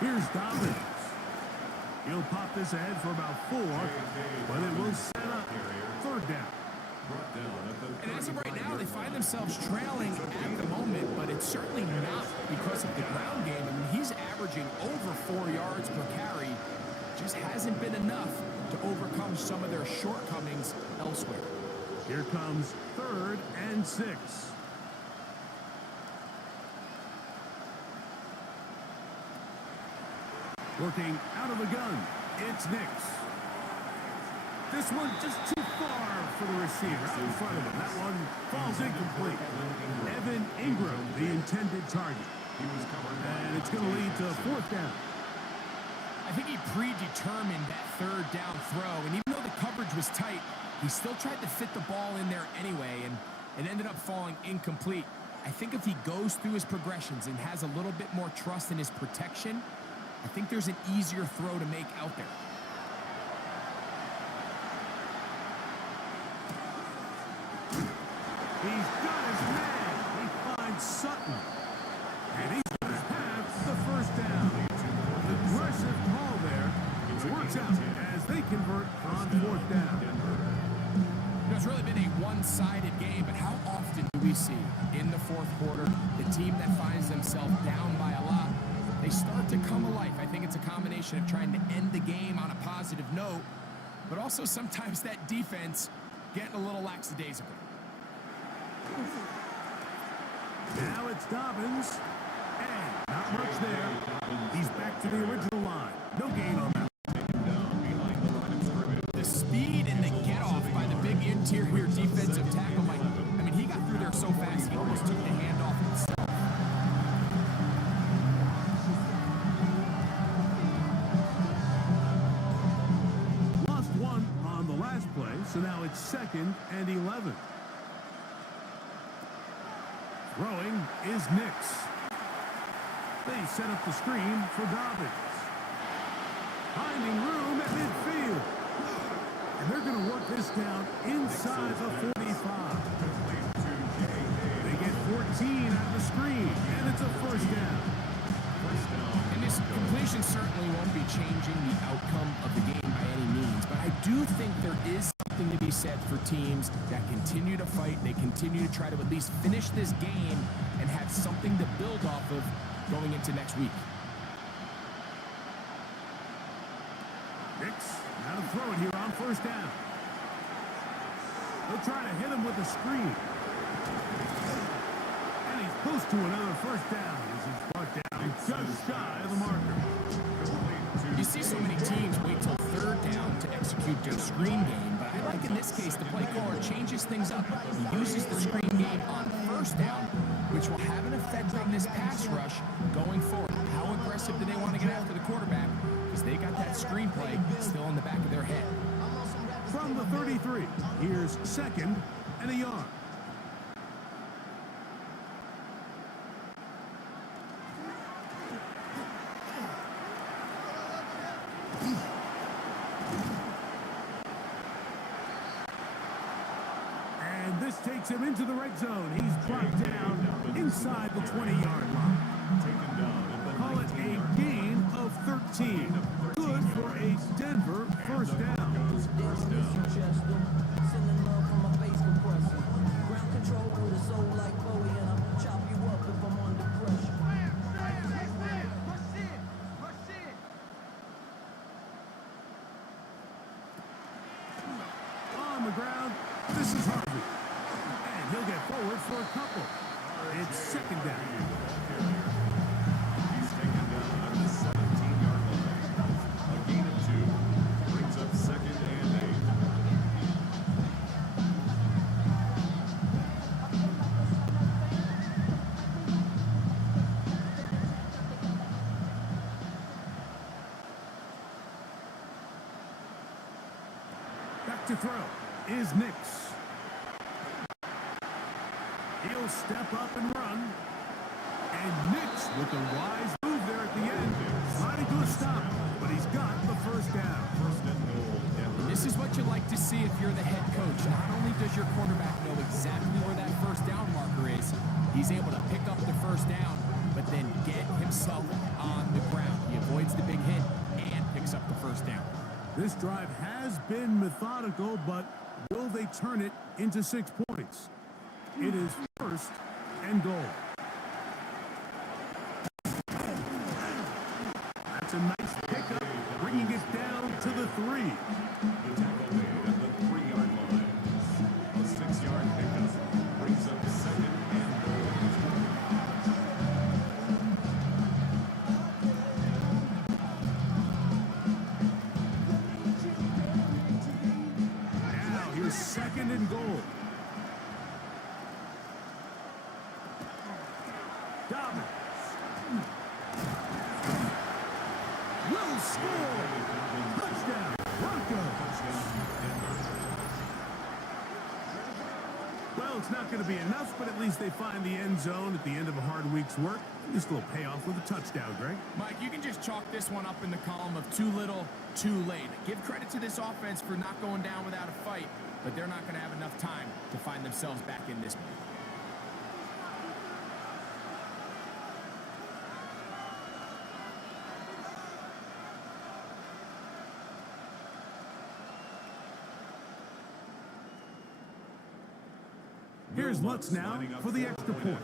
Here's Dobbins. He'll pop this ahead for about 4, but it will set up third down. And as of right now, they find themselves trailing at the moment, but it's certainly not because of the ground game. I mean, he's averaging over 4 yards per carry. Just hasn't been enough to overcome some of their shortcomings elsewhere. Here comes 3rd and 6. Working out of the gun, it's Nix. This one just too far for the receiver out in front of him. That one falls incomplete. Evan Ingram, the intended target. And it's going to lead to 4th down. I think he predetermined that third down throw, and even though the coverage was tight, he still tried to fit the ball in there anyway, and it ended up falling incomplete. I think if he goes through his progressions and has a little bit more trust in his protection, I think there's an easier throw to make out there. He's got his man. He finds Sutton. And he's going to have the first down. Aggressive call there. It works out as they convert on fourth down. You know, it's really been a one-sided game, but how often do we see in the fourth quarter the team that finds themselves down by a lot, they start to come alive? I think it's a combination of trying to end the game on a positive note, but also sometimes that defense getting a little lackadaisical. Now it's Dobbins. And not much there. He's back to the original line. No gain on that. The speed and the get-off by the big interior defensive tackle, Mike. I mean, he got through there so fast, he almost took the handoff himself. Lost one on the last play, so now it's 2nd and 11. Throwing is Nix. They set up the screen for Dobbins. Finding room at midfield. And they're going to work this down inside the 45. They get 14 out of the screen, and it's a first down. And this completion certainly won't be changing the outcome of the game by any means, but I do think there is something to be said for teams that continue to fight. They continue to try to at least finish this game and have something to build off of going into next week. Nix, now to throw it here on first down. They'll try to hit him with a screen. And he's close to another first down as he's brought down just shy of the marker. You see so many teams wait till third down to execute their screen game, but I like in this case the play caller changes things up. He uses the screen game on first down, which will have an effect on this pass rush going forward. How aggressive do they want to get after the quarterback? Because they got that screenplay still in the back of their head. From the 33, here's 2nd and a yard. And this takes him into the red zone. He's brought down inside the 20-yard line. Call it a gain of 13. Good for a Denver first down. On the ground, this is Harvey. And he'll get forward for a couple. It's 2nd down. He's taken down at the 17-yard line. A gain of 2 brings up 2nd and 8. Back to throw is Nix. He'll step up and run. And Nix with a wise move there at the end. Sliding to a stop, but he's got the first down. This is what you like to see if you're the head coach. Not only does your quarterback know exactly where that first down marker is, he's able to pick up the first down, but then get himself on the ground. He avoids the big hit and picks up the first down. This drive has been methodical, but will they turn it into 6 points? It is 1st and goal. That's a nice pickup, bringing it down to the 3. The tackle made at the 3-yard line. A 6-yard pickup brings up 2nd and goal. Now here's 2nd and goal. Dobbins will score. Well, it's not going to be enough, but at least they find the end zone at the end of a hard week's work. Just a little payoff with a touchdown, Greg. Mike, you can just chalk this one up in the column of too little, too late. Give credit to this offense for not going down without a fight, but they're not going to have enough time to find themselves back in this one. Here's Lutz now for the extra point.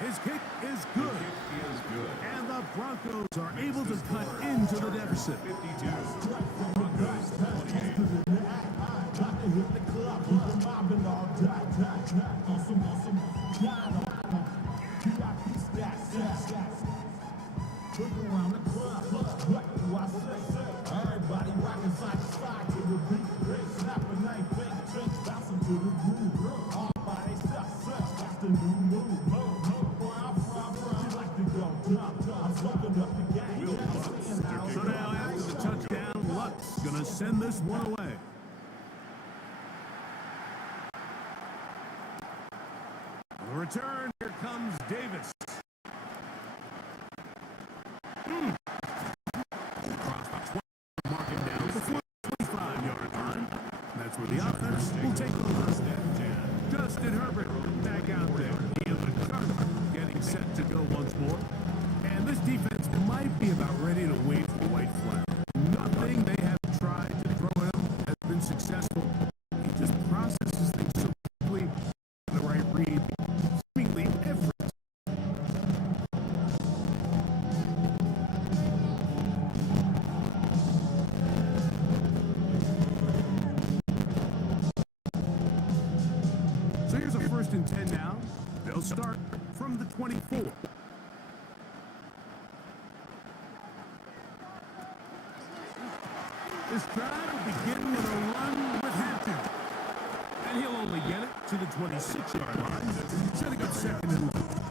His kick is good. And the Broncos are able to cut into the deficit. 52. Broncos 28. Everybody rocking side to side to the beat. Snap a knife, big drink, bouncing to the groove. All by themselves, that's the new move. Boy, I'm from, she like to go dumb. I'm smoking up the game. So now after the touchdown, Lutz gonna send this one away. On the return, here comes Davis. Across the 20, mark him down before the 25-yard line. That's where the offense will take over. Justin Herbert back out there. He and the Cardinals getting set to go once more. And this defense might be about ready to wave the white flag. Nothing they have tried to throw at him has been successful. He just processes things so quickly. The right read, seemingly every. So here's a 1st and 10 now. They'll start from the 24. This drive will begin with a run with Hampton. And he'll only get it to the 26-yard line, setting up 2nd and 1.